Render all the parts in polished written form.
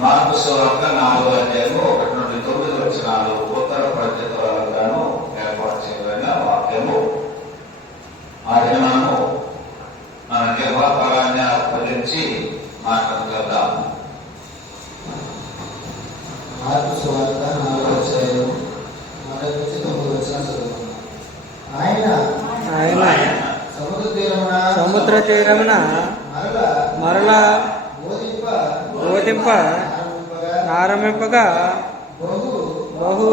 Mark సువార్త 4వ అధ్యాయము 1 నుండి 9 వచనాలు ఉత్తర ప్రత్యుత్తరాలుగాను ఏర్పాటు చేయబడిన వాక్యము. ఆ దినము మనకి యెహోవాపరాన్ని గురించి మాట్లాడుకుందాం. మార్కు సువార్త 4వ అధ్యాయం 1 నుంచి 9 వచనాలు చదువుకుందాం. ఆయన సముద్ర తీరమున మరలా బోధింప ఆరంభింపగా బహు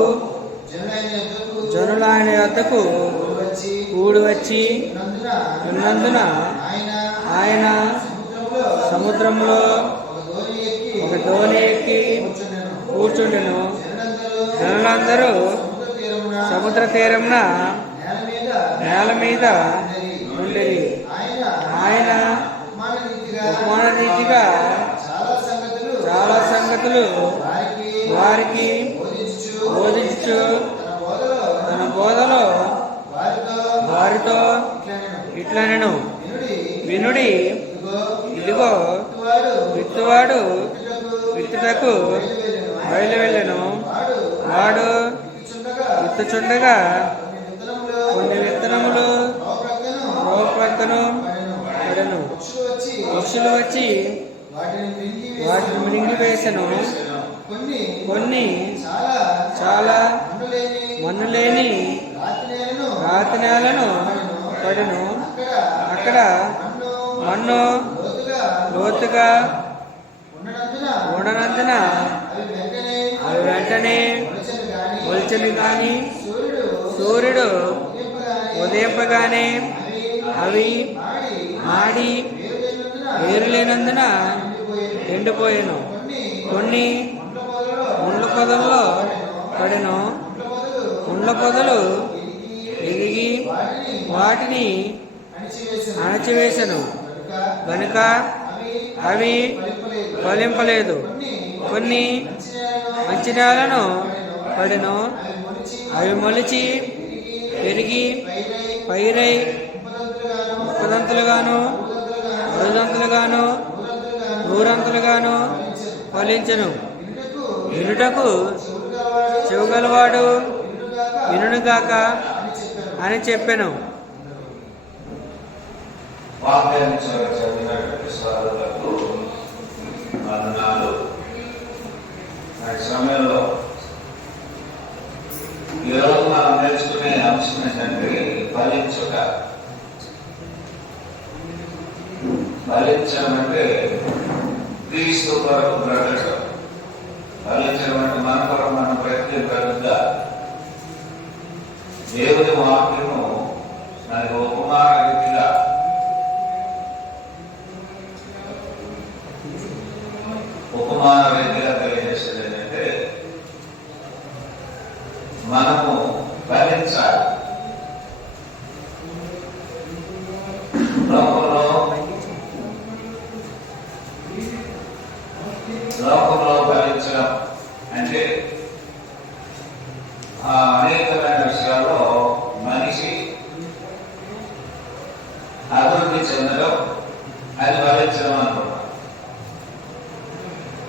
జనులు ఆయన యొద్దకు కూడి వచ్చి ఉన్నందున ఆయన సముద్రంలో ఒక దోణి ఎక్కి కూర్చుండెను. జనులందరూ సముద్ర తీరమున నేల మీద ఉండేది. ఆయన ఉపమాన రీతిగా చాలా సంగతులు వారికి బోధించు తన బోధలో వారితో ఇట్లనెను, వినుడి, ఇదిగో విత్తువాడు విత్తుటకు బయలువెళ్ళెను. వాడు విత్తుచుండగా కొన్ని విత్తనములు రోపక్కను పడెను. పక్షులు వచ్చి వాటిని మింగివేసెను. కొన్ని చాలా మన్ను లేని రాతి నేలను పడెను. అక్కడ మన్ను లోతుగా ఉండనందున అవి వెంటనే మొలిచెను. కానీ సూర్యుడు ఉదయింపగానే అవి మాడి వేరులేనందున ఎండిపోయాను. కొన్ని ముండ్ల పొదల్లో పడెను. ముండ్ల పొదలు ఎదిగి వాటిని అణచివేశను కనుక అవి ఫలింపలేదు. కొన్ని మంచి నేలను పడెను. అవి మొలిచి పెరిగి పైరై ముప్పదంతులుగాను, అరుదంతులుగాను, నూరంతులుగాను ఫలించెను. వినుటకు చెవుగలవాడు వినుగాక అని చెప్పెను. వాక్యాన్ని చదివినటువంటి సాధులకు వందనాలు. ఆ సమయంలో ఈరోజు మనం నేర్చుకునే అంశం ఏంటంటే ఫలించుట. ఫలించడం అంటే క్రీస్తు కొరకు బ్రతకడం. ఫలించడం అంటే మన కొరకు మనం ప్రతి బ్రతుకుగా దేవుని వాక్యము మనకు ఉపమాన రీతిగా తెలియజేసేది ఏంటంటే మనము ఫలించాలి. లోకంలో ఫలించడం అంటే అనేకమైన విషయాల్లో మనిషి అభివృద్ధి చెందడం, అది ఫలించడం అనుకుంటాం.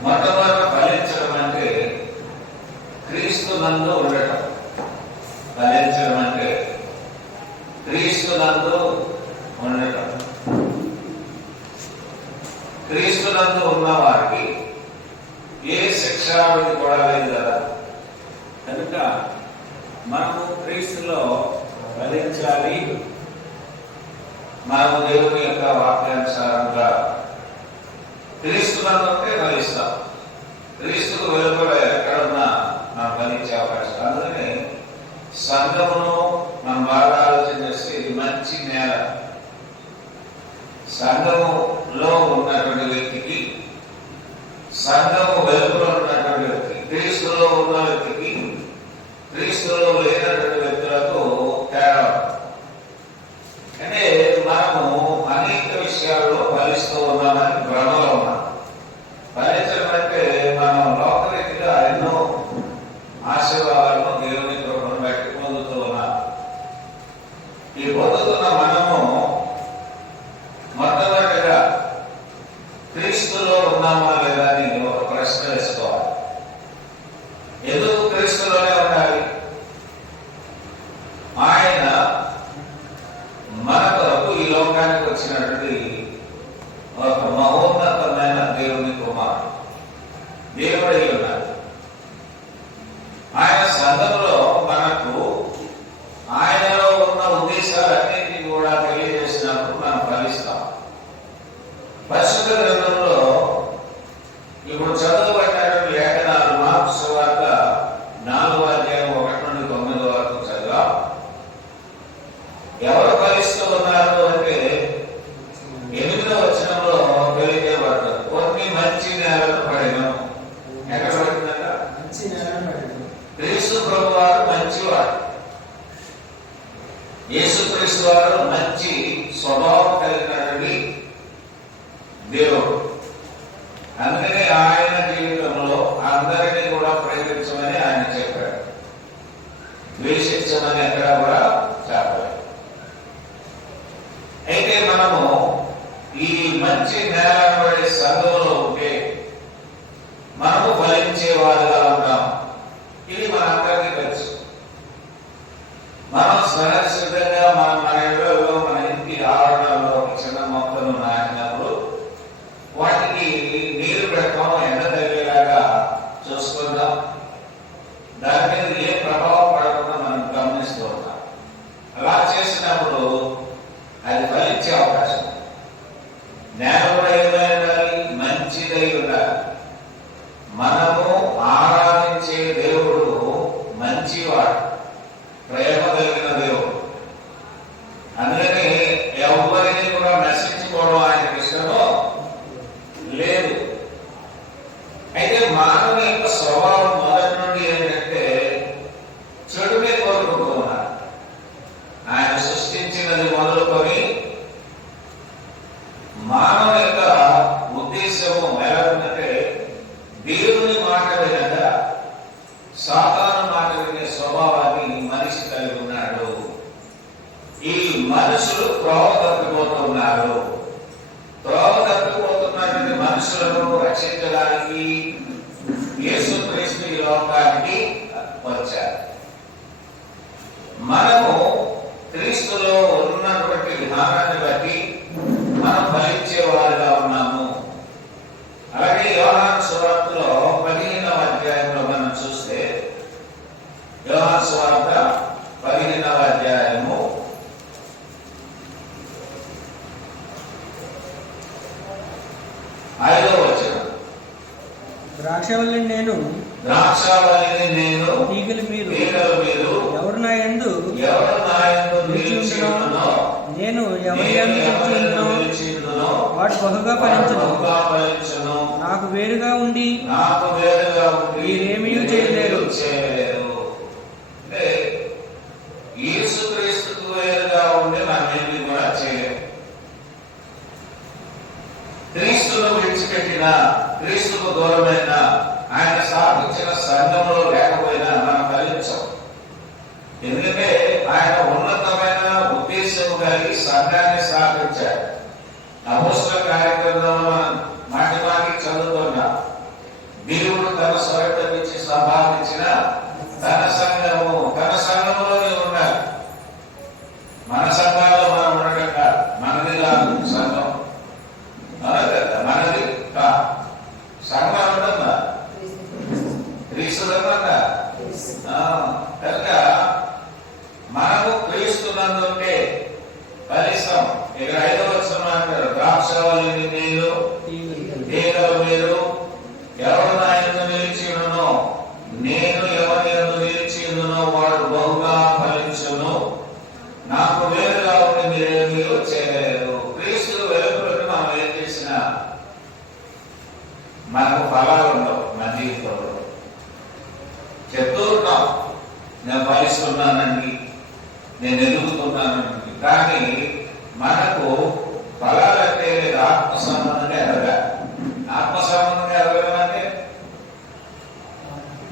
మొట్టమొదటి ఫలించడం అంటే క్రీస్తు నందు ఉండటం. ఫలించడం అంటే క్రీస్తు నందు ఉండటం. క్రీస్తు నందు ఉన్న వారికి ఏ శిక్షావిధి కూడా లేదు కదా. కనుక మనము క్రీస్తులో ఫలించాలి. మనము దేవుని యొక్క వాక్యానుసారంగా క్రీస్తులను ఉంటే ఫలిస్తాం. క్రీస్తుకు వెలుపల ఎక్కడున్నా మనం ఫలించే అవకాశం. అందుకని సంఘమును మనం బాగా ఆలోచన చేస్తే ఇది మంచి నేల. సంఘములో ఉన్నటువంటి వ్యక్తికి, సంఘము వెలుపల ఉన్నటువంటి వ్యక్తి, క్రీస్తులో ఉన్న వ్యక్తికి, క్రీస్తులో లేనటువంటి వ్యక్తులకు తేడా. అంటే మనము అనేక విషయాల్లో ఫలిస్తూ ఉన్నామని భ్రమలో ఉన్నాం. ఫలించడం అంటే మనం లోకరీతిగా ఎన్నో ఆశీర్వాదాలను దేవుని కృపను బట్టి పొందుతూ ఉన్నాం. ఈ పొందుతున్న మనము మొట్టమొదటిగా క్రీస్తులో ఉన్నామా లేదా అని ఒక ప్రశ్న వేసుకుంటాం. దేవుడై ఉన్నారు. ఆయన సంఘంలో మనకు ఆయనలో ఉన్న ఉద్దేశాలన్నింటినీ కూడా తెలియజేసినప్పుడు మనం ఫలిస్తాం. పరిశుద్ధ గ్రంథంలో ఇప్పుడు చదువుబడినటువంటి లేఖనాలు మార్కు సువార్త 4:1-9 వరకు చదివా. ఎవరు ఫలిస్తూ ఉన్నారు అంటే 8వ వచనంలో తెలియజేయబడతారు. కొన్ని మంచి నేలను పడినం. ఎక్కడ పడిందట? మంచి నేలను పడినం. క్రీస్తు ప్రభువారు మంచివాడు. యేసుక్రీస్తు వారు మంచి స్వభావం కలిగినటువంటి దేవుడు. అందుకని ఆయన జీవితంలో అందరినీ కూడా ప్రేమించమని ఆయన చెప్పాడు. ద్వేషించమని ఎక్కడ కూడా చెప్పలేదు. అయితే మనము ఈ మంచి నేలబడి సంఘంలో ఉంటే మనము ఫలించే వారుగా ఉంటాం. ఇది మనందరికీ తెలుసు. మనం సహజంగా మన ఇళ్లలో మన ఇంటి ఆవరణలో చిన్న మొక్కలు నాటినప్పుడు వాటికి నీరు పెట్టడం, ఎండ తగిలేలాగా చూసుకుందాం. దాని మీద ఏ ప్రభావం పడకుండా మనం గమనిస్తూ ఉంటాం. అలా చేసినప్పుడు అది ఫలించే అవకాశం. నేల కూడా ఏమైనా మంచిదై ఉండాలి. మనము ఆరాధించే దేవుడు మంచివాడు, ప్రేమ కలిగిన దేవుడు. అందుకని ఎవరిని కూడా నశించుకోవడం ఆయనకి ఇష్టమో లేదు. అయితే మానవుని యొక్క స్వభావం మొదటి నుండి ఏంటంటే చెడునే కోరుకుంటూ ఉన్నారు. ఆయన సృష్టించినది మొదలుకొని మానవ యొక్క ఉద్దేశము ఎలా ఉందంటే దేవుని మాట వినగా సాతాను మాట వినే స్వభావాన్ని మనిషి కలిగి ఉన్నాడు. ఈ మనుషులు త్రోవ తప్పిపోతున్నారు. త్రోవ తప్పిపోతున్నటువంటి మనుషులను రక్షించడానికి యేసుక్రీస్తు ఈ లోకానికి వచ్చారు. మనము క్రీస్తులో ఉన్నటువంటి విధానాన్ని బట్టి మనం ఫలించే వారుగా ఉన్నాము. అలాగే యోహాను సువార్తలో 15వ అధ్యాయంలో మనం చూస్తే, యోహాను సువార్త 15వ అధ్యాయము 5వ వచనం. ద్రాక్షవల్లిని నేను, తీగలు మీరు, ఎవరు నా యందు నిలిచి ఉండునో, నేను ఎవరి యందు నిలిచి ఉండునో వాడు బహుగా ఫలించును. నాకు వేరుగా ఉండి మీరేమీ చేయలేరు. యేసుక్రీస్తుకు వేరుగా ఉండి మనం ఏమీ కూడా చేయలేము. క్రీస్తును విడిచిపెట్టిన, క్రీస్తుకు దూరమైన, ఆయన స్థాపించిన సంఘంలో లేకపోయినా మనం ఫలించాం. ఎందుకంటే ఆయన ఉన్నతమైన ఉద్దేశం కలిగి సంఘాన్ని స్థాపించాడు. అపోస్తల కార్యక్రమంలో మనం మాటి మాటికి చదువుకున్నాం. దేవుడు తన స్వరూపం ఇచ్చి సంపాదించిన తన సంఘములోనే ఉండాలి. మన సంఘాల్లో మనం ఉండటం కాదు. మనది కాదు సంఘం, మనది కాదు. సంఘం ఉంటుందా? క్రీస్తులంతా కనుక మనము క్రీస్తునందుంటే ఫలిస్తాం. ఇక 5వ వచనం అంటారు, ద్రాక్షవల్లిని నేను, తీగలు మీరు, ఎవరు నా యందు నిలిచి ఉండునో, నేను ఎవరి యందు నిలిచి ఉండునో వాడు బహుగా ఫలించును. నాకు వేరుగా ఉండి మీరేమీ చేయలేరు. క్రీస్తు వెలుగులోకి మనం ఏం చేసినా మనకు ఫలాలు ఉండవు. మన జీవితంలో చెప్తూ ఉంటాం, నేను ఫలిస్తున్నానండి, నేను ఎదుగుతున్నానండి. కానీ మనకు ఫలాలంటే ఆత్మ సంబంధంగా ఎదగాలి. ఆత్మ సంబంధంగా ఎదగడం అంటే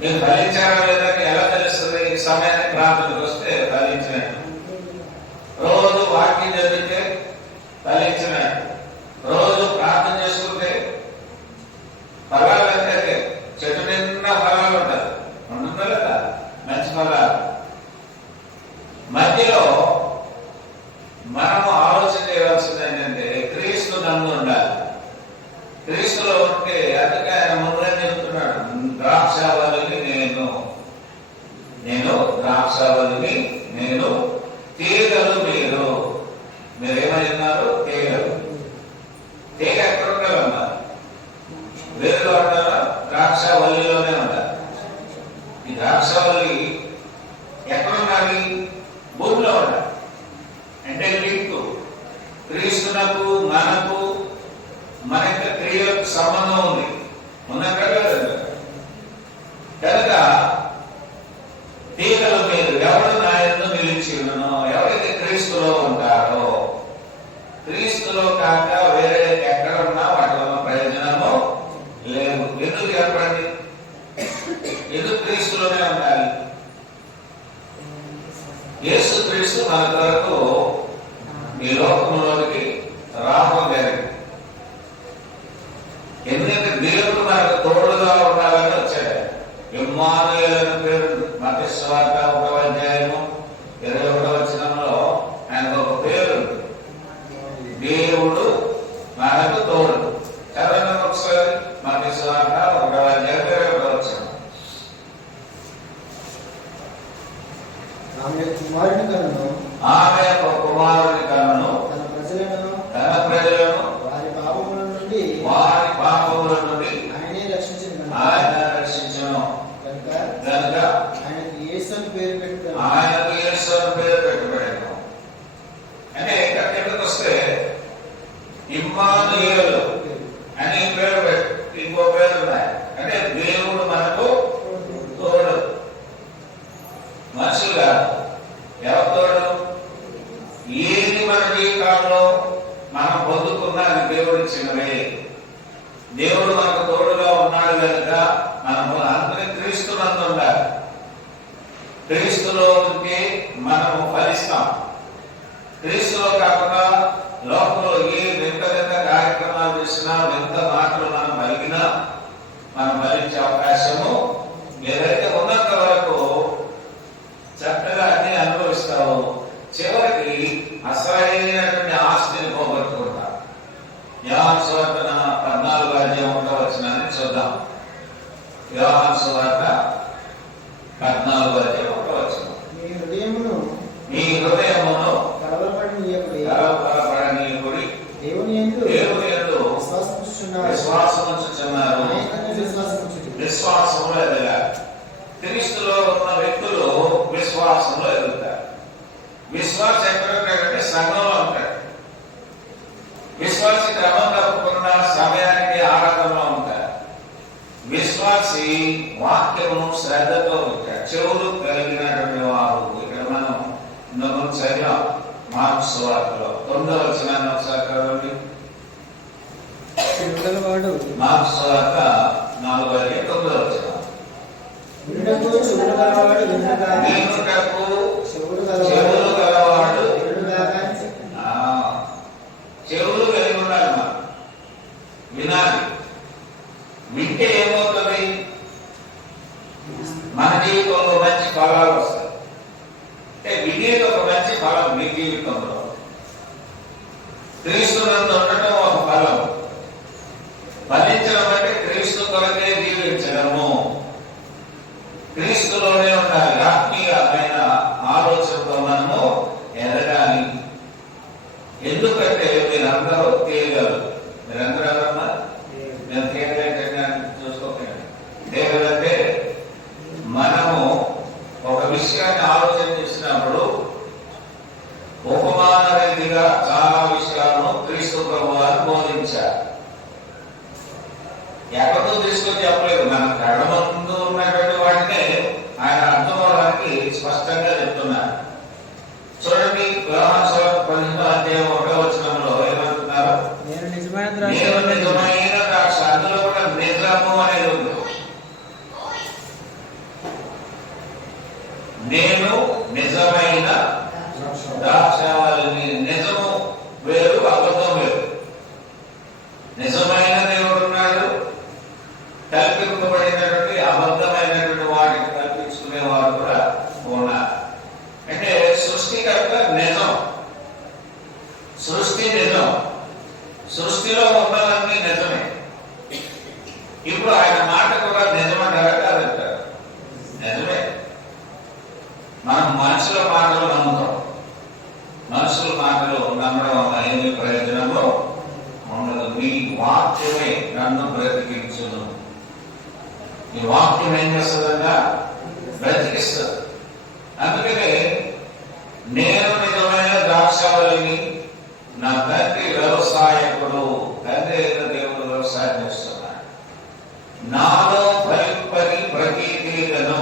మీరు ఫలించారా లేదని ఎలా తెలుస్తుంది? ఈ సమయానికి ప్రార్థనకు వస్తే ఫలించినట్టు, రోజు వాక్యం చదివితే ఫలించినట్టు, రోజు ప్రార్థన చేసుకుంటే ఫలాలంటే చెట్టు నిండా ఫలాలు ఉంటాయి. ఉంటుందా లేదా? మంచి ఫలాలు. మధ్యలో మనము ఆలోచన చేయవలసింది ఏంటంటే క్రీస్తు నందు ఉండాలి. క్రీస్తులో ఉంటే అందుకే ఆయన ముందుగా చెబుతున్నాడు, యేసుక్రీస్తు మన కొరకు ఈ లోకంలోనికి రావడం జరిగింది. ఎందుకంటే దేవుడు మనకు తోడుగా ఉండాలని వచ్చాడు. ఇమ్మానుయేలు అనే పేరు మత్తయి సువార్త 1వ అధ్యాయము 21వ వచనంలో ఆయనకు ఒక పేరు, దేవుడు మనకు తోడు. చదవండి ఒకసారి మత్తయి సువార్త 1వ అధ్యాయం 21వ వచనం. ఆమె కుమారుని కనును ఆమె ఒక కుమారుని కనును తన ప్రజలను వారి పాపముల నుండి ఆయనే రక్షించను కనుక ఆయనకు యేసు అని పేరు పెట్టారు. ఆయనకు యేసు అని పేరు పెట్టబడెను. అంటే ఇక్కడ కిందకు వస్తే ఇమ్మానుయేలు అని పేరు ఇంకో పేరు ఉన్నాయి. అంటే దేవుడు మనకు తోడు. మనుషులుగా ఎవరు తోడు? ఏది మన జీవితాల్లో మనం పొందుకున్నది దేవుడు ఇచ్చినవే. దేవుడు మనకు తోడుగా ఉన్నాడు కనుక మనము అందరి క్రీస్తునందు ఉండాలి. క్రీస్తులో ఉంటే మనము ఫలిస్తాం. క్రీస్తులో కాకుండా లోకంలో ఏ వింత వింత కార్యక్రమాలు చేసినా, వింత మాటలు మనం పలికినా మనం ఫలించే అవకాశము ఏదైతే ఉన్నంత వరకు చక్కగా అన్ని అనుభవిస్తావు. చివరికి అసలైనటువంటి ఆస్తిని పోగొట్టుకుంటాం. యోహాను సువార్త 14వ అధ్యాయం 1వ వచనాన్ని చూద్దాం. యోహాను సువార్త 14వ అధ్యాయం 1వ వచనం. మీ హృదయమును కలవరపడనీయకుడి, దేవుని యందు విశ్వాసముంచుచున్నారు. విశ్వాసంలో ఎదగాలి. క్రీస్తులో ఉన్న వ్యక్తులు విశ్వాసంలో ఎదుగుతారు. విశ్వాసం ఎక్కడ ఉంటాడంటే సంఘంలో ఉంటాడు. విశ్వాసి క్రమం తప్పకుండా సమయానికి ఆరాధనలో ఉంటారు. విశ్వాసి వాక్యమును శ్రద్ధతో ఉంటాడు. చెవులు కలిగినటువంటి వారు. ఇక్కడ మనం ఇంతకుముందు చదివాం మార్కు సువార్తలో 9వ వచనాన్ని ఒకసారి చదవండి. మార్కు సువార్త 4వ అధ్యాయం 9వ వచనం. చెవులు గలవాడు చెవులు కలిగి ఉండాలి. మనం వినాలి. వింటే ఏమవుతుంది? మన జీవితంలో మంచి ఫలాలు వస్తాయి. అంటే వినేది ఒక మంచి ఫలం. మీ జీవితంలో క్రీస్తునందు ఉండటం ఒక ఫలం. ఫలించడం అంటే క్రీస్తు కొరకే జీవించడము. క్రీస్తులోనే ఉండాలి. ఆత్మీయమైన ఆలోచనతో మనము ఎదగాలి. ఎందుకంటే మీరందరూ తీయగలరు. మీరందరూ ఎవరన్నా నేను తీయగలిగిన చూసుకోకండి. తీయగలంటే మనము ఒక విషయాన్ని ఆలోచన చేసినప్పుడు ఉపమాన రీతిగా చాలా విషయాలను క్రీస్తు ప్రభువు వారు బోధించారు. ఎక్కడో తీసుకొని చెప్పలేదు. మన కళ్ళ ముందు ఉన్నటువంటి వాటినే ఆయన అర్థం అవడానికి స్పష్టంగా చెప్తున్నారు. చూడండి, యోహాను సువార్త 15వ అధ్యాయం 1వ వచనంలో ఏమంటున్నారు? నేను నిజమైన ద్రాక్ష. అందులో కూడా నిజము అనేది ఉంది. నేను నిజమైన ద్రాక్షావళిని. నిజము వేరు, అబద్ధం వేరు. నిజమైన దేవుడు ఉన్నాడు, కల్పింపబడినటువంటి అబద్ధమైనటువంటి వాటిని కల్పించుకునేవారు కూడా ఉన్నారు. అంటే సృష్టికర్త నిజం, సృష్టి నిజం, సృష్టిలో ఉన్నవన్నీ నిజమే. ఇప్పుడు ఆయన మాట కూడా నిజమంటారా కాదంటారు? నిజమే. మనం మనుషుల మాటలు నమ్ముతాం. మనుషుల మాటలు నమ్మడం వల్ల ఏమి ప్రయోజనము ఉండదు. మీ వాక్యమే నన్ను బ్రతికించును. ఈ వాక్యం ఏం చేస్తుందంగా? బ్రతికిస్తుంది. అందుకనే నేను నిజమైన ద్రాక్షావళిని, నా తండ్రి వ్యవసాయకుడు. తండ్రి అయిన దేవుడు వ్యవసాయం చేస్తున్నాడు. నాలో ఫలింపని ప్రతి తీగను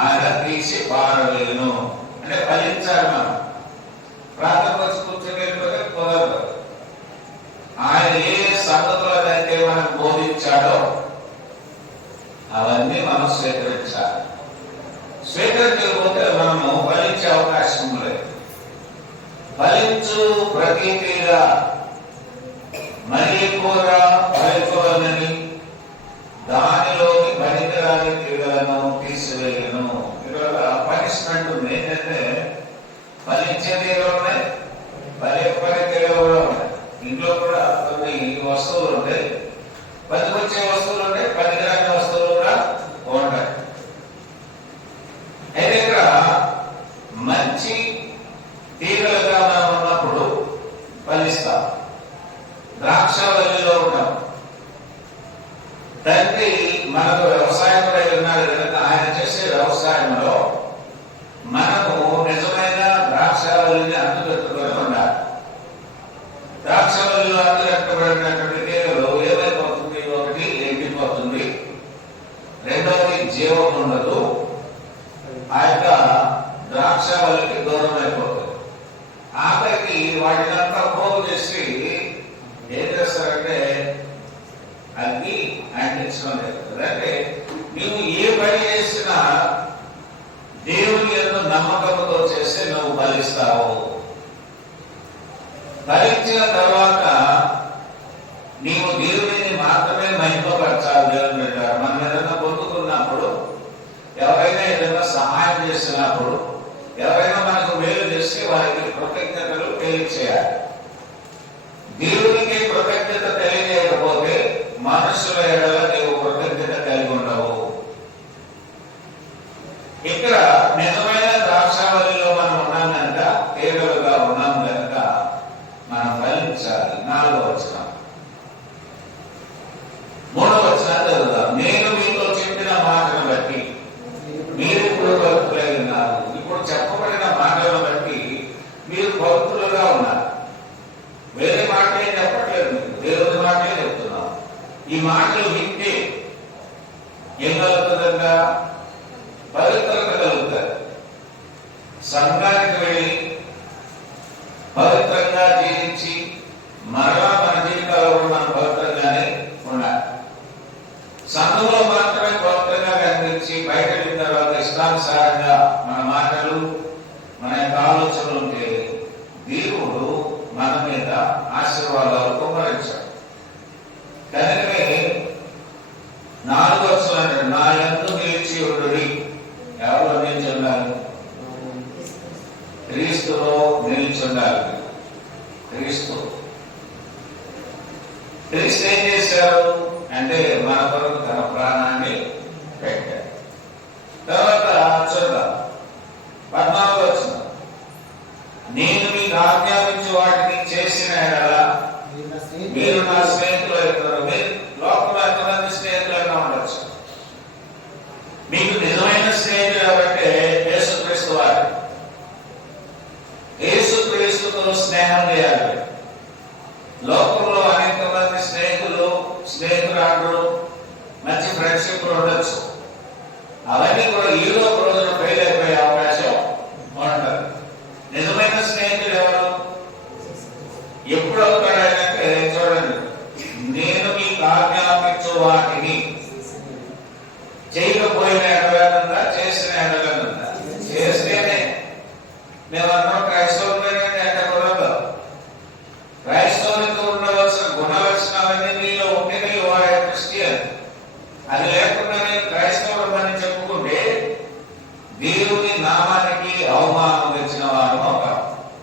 ఆయన తీసి పారలేను. అంటే ఫలించాలి. మనం ప్రార్థన వచ్చి కూర్చొని వెళ్ళిపోతే కుదరదు. ఆయన ఏ సంగతులనైతే మనం బోధించాడో అవన్నీ మనం స్వీకరించాలి. స్వీకరించకపోతే మనము ఫలించే అవకాశం లేదు. ఫలించు ప్రతి తీగ మరి ఎక్కువగా ఫలించవలనని దానిలోని పనికిరాని తీగలను తీసివేయను. ఇక్కడ పనిష్మెంట్ ఉంది. ఏంటంటే ఫలించే తీగలు ఉన్నాయి, ఫలింపని తీగలు కూడా ఉన్నాయి. ఇంట్లో కూడా కొన్ని వస్తువులు ఉంటాయి, పనికొచ్చే వస్తువులు ఉంటాయి, పనికిరాని వస్తువులు కూడా ఉంటాయి. అయితే ఇక్కడ మంచి తీగలుగా మనం ఉన్నప్పుడు ఫలిస్తాం. ద్రాక్షవల్లిలో ఉంటాం. తండ్రి మనకు వ్యవసాయకుడై ఉన్నాడు కనుక ఆయన చేసే వ్యవసాయంలో మనము నిజమైన ద్రాక్షవల్లిని అంటుకట్టుకొని ఉండాలి. ద్రాక్షవల్లిలో అంటుకట్టబడినటువంటి తీగలు ఏమైపోతుంది? ఒకటి ఎండిపోతుంది, రెండవది జీవం ఉండదు, ఆ యొక్క ద్రాక్షవల్లికి దూరం అయిపోతుంది. ఆఖరికి వాటినంతా పోగు చేసి ఏం చేస్తారంటే అగ్గి అంటించడం జరుగుతుంది. అంటే నువ్వు ఏ పని చేసినా దేవుని యందు నమ్మకంతో చేస్తే నువ్వు ఫలిస్తావు. ఫలించిన తర్వాత నీవు దేవుని మాత్రమే మహిమపరచాలి. దేవుని అంటారు. మనం ఏదైనా పొందుకున్నప్పుడు, ఎవరైనా ఏదైనా సహాయం చేసినప్పుడు, ఎవరైనా మనకు మేలు చేస్తే వారికి కృతజ్ఞతలు తెలియచేయాలి. దేవునికి కృతజ్ఞత తెలియజేయకపోతే మనుషుల ఎడల నీవు కృతజ్ఞత కలిగి ఉండవు. ఇక్కడ నిజమైన ద్రాక్షావల్లిలో మనం ఉన్నాం కనుక, తీగలుగా ఉన్నాం కనుక మనం ఫలించాలి. 4వ వచనం. 3వ వచనం చదువుదాం. నేను మీతో చెప్పిన మాటను బట్టి మీరు ఇప్పుడు భక్తులై ఉన్నారు. ఇప్పుడు చెప్పబడిన మాటలను బట్టి మీరు భక్తులుగా ఉన్నారు. వేరే మాటలే చెప్పట్లేదు, దేవుని మాటలే చెప్తున్నాం. ఈ మాటలు వింటే ఏం కలుగుతుందంగా? పవిత్రత కలుగుతుంది. సంఘానికి వెళ్ళి పవిత్రంగా జీవించి మరలా మన జీవితాల్లో మనం పవిత్రంగానే ఉండాలి. సంఘంలో మాత్రమే పవిత్రంగా కనిపించి బయట వెళ్ళిన తర్వాత ఇష్టానుసారంగా మన మాటలు, మన యొక్క ఆలోచనలు ఉంటే దేవుడు మన మీద ఆశీర్వాదాలు కుమ్మరించాడు. కనుకనే 4వ వచనం, నా యందు నిలిచి ఉండుడి. ఎవరు నిలిచి ఉండాలి? క్రీస్తులో నిలిచి ఉండాలి. క్రీస్తు ఏం చేశారు అంటే మన కొరకు తన ప్రాణాన్ని పెట్టారు. తర్వాత చూద్దాం 14వ వచనం. నేను మీకు ఆజ్ఞాపించు వాటిని చేసిన ఎడల మీరు నా స్నేహితులు అవుతారు. మీరు లోకంలో ఎంతమంది స్నేహితులైనా ఉండొచ్చు. మీకు నిజమైన స్నేహితులు ఎవరంటే యేసుక్రీస్తు వారు. యేసుక్రీస్తుతో స్నేహం చేయాలి. లోకంలో అనేక మంది స్నేహితురాళ్ళు, మంచి ఫ్రెండ్షిప్ ఉండొచ్చు. అవన్నీ కూడా ఈలో రోజున ఫెయిల్ అయిపోయే అవకాశం ఉంటుంది. నిజమైన స్నేహితులు ఎవరు? ఎప్పుడు అవుతాడంటే చూడండి, నేను మీకు ఆజ్ఞాపించు వాటిని చేయకపోయిన ఎడలనుందా, చేసిన ఎడలనుందా? చేస్తేనే మేమన్నా క్రైస్తవులైనా అంటే కుదరదు. క్రైస్తవులతో ఉండవలసిన గుణ లక్షణాలన్నీ నీలో ఉంటేనే వాడే క్రిస్టియన్. అది లేకుండా నేను క్రైస్తవుడు అని చెప్పుకుంటే దేవుని నామానికి అవమానం తెచ్చిన వాడు అవుతాం.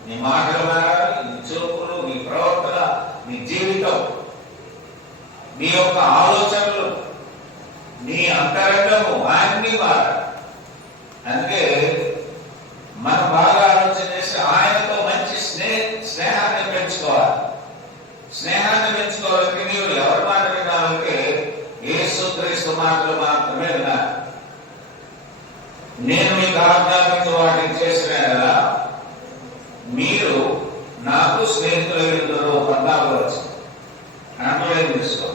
నీ మాటలు మారాలి, నీ చూపులు, నీ ప్రవర్తన, నీ జీవితం, నీ యొక్క ఆలోచనలు, నీ అంతరంగము అన్ని మారాలి. అందుకే మనం బాగా ఆలోచన చేసి ఆయనతో మంచి స్నేహాన్ని పెంచుకోవాలి. స్నేహాన్ని పెంచుకోవాలంటే నీవు ఎవరి మాట వినాలంటే యేసుక్రీస్తు మాటలు మాత్రమే వినాలి. నేను మీకు ఆజ్ఞాపించు వాటిని చేసిన ఎడల మీరు నాకు స్నేహితులై ఉందురు. 14వ వచనం అండర్లైన్ చేసుకో.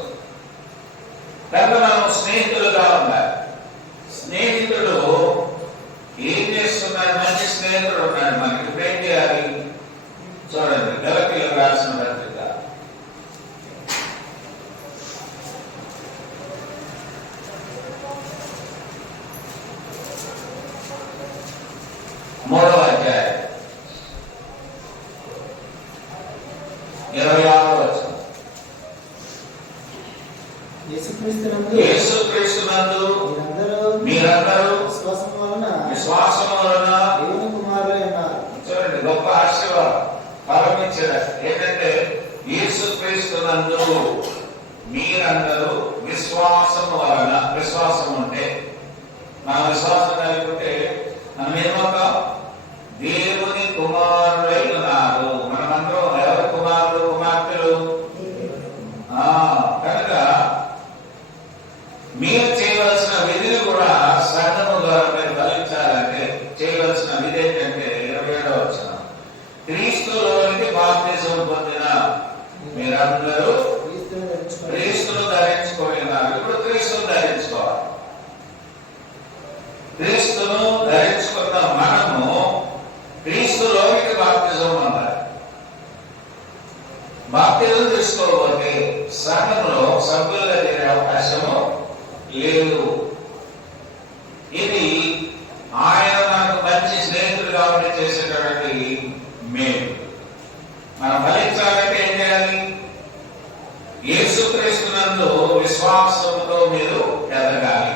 కనుక మనం స్నేహితులుగా ఉండాలి. స్నేహితుడు ఏం చేస్తున్నాడు? మంచి స్నేహితుడు ఉన్నాడు మనకి. ఇప్పుడు ఏం చేయాలి? చూడండి, గలతీయులకు రాసిన పత్రిక 3వ అధ్యాయం యేసుక్రీస్తునందు మీరందరూ విశ్వాసం వలన దేవుని కుమారులై ఉన్నారు. చూడండి, గొప్ప ఆశీర్వాదం ఫలమిచ్చారు. ఏంటంటే యేసుక్రీస్తునందు మీరందరూ విశ్వాసం వలన. విశ్వాసం ఉంటే, మన విశ్వాసం కలిగితే మనం ఏమవుతాం? దేవుని కుమారులై ఉన్నారు. మనమందరం ఎవరి కుమారులు, కుమార్తెలు? కనుక మీరు చేయవలసిన విధిని కూడా సంఘము ద్వారా మీరు ఫలించాలంటే చేయవలసిన విధి ఏంటంటే 27వ వచనం, క్రీస్తులోనికి బాప్తిజం పొందిన మీరందరూ క్రీస్తును ధరించుకున్నారు. ఇప్పుడు క్రీస్తును ధరించుకోవాలి. క్రీస్తును ధరించుకున్న మనము క్రీస్తులోనికి బాప్తిజం పొందాలి. బాప్తిజం తీసుకోకపోతే సంఘంలో సభ్యులుగా చేరే అవకాశము లేదు. ఇది ఆయన మనకు మంచి స్నేహితుడుగా ఉండి చేసేటటువంటి మేలు. మనం ఫలించాలంటే ఏం చేయాలి? యేసుక్రీస్తునందు విశ్వాసంతో మీరు ఎదగాలి.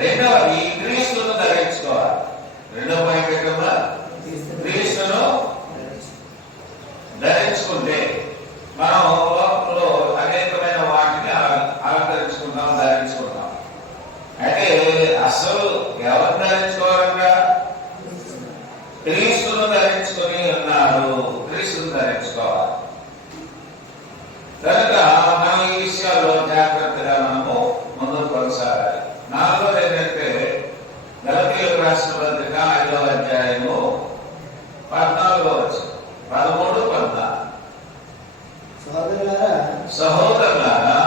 రెండవది క్రీస్తును ధరించుకోవాలి. రెండవ పాయింట్ ఏంటమ్మా? క్రీస్తును ధరించుకుంటే మనం లోకంలో అనేకమైన వాటిని అలంకరించుకుంటాం, ధరించుకుంటాం. అయితే అసలు ఎవరు ధరించుకోవాలంట? క్రీస్తును ధరించుకుని ఉన్నారు. క్రీస్తును ధరించుకోవాలి. కనుక మనం ఈ విషయాల్లో జాగ్రత్తగా మనము ముందుకు కొనసాగాలి. నాలుగోది ఏంటంటే గలతీయులకు రాసిన పత్రిక 5వ అధ్యాయము 14వ వచనం, 13, 14. సహోదరులారా,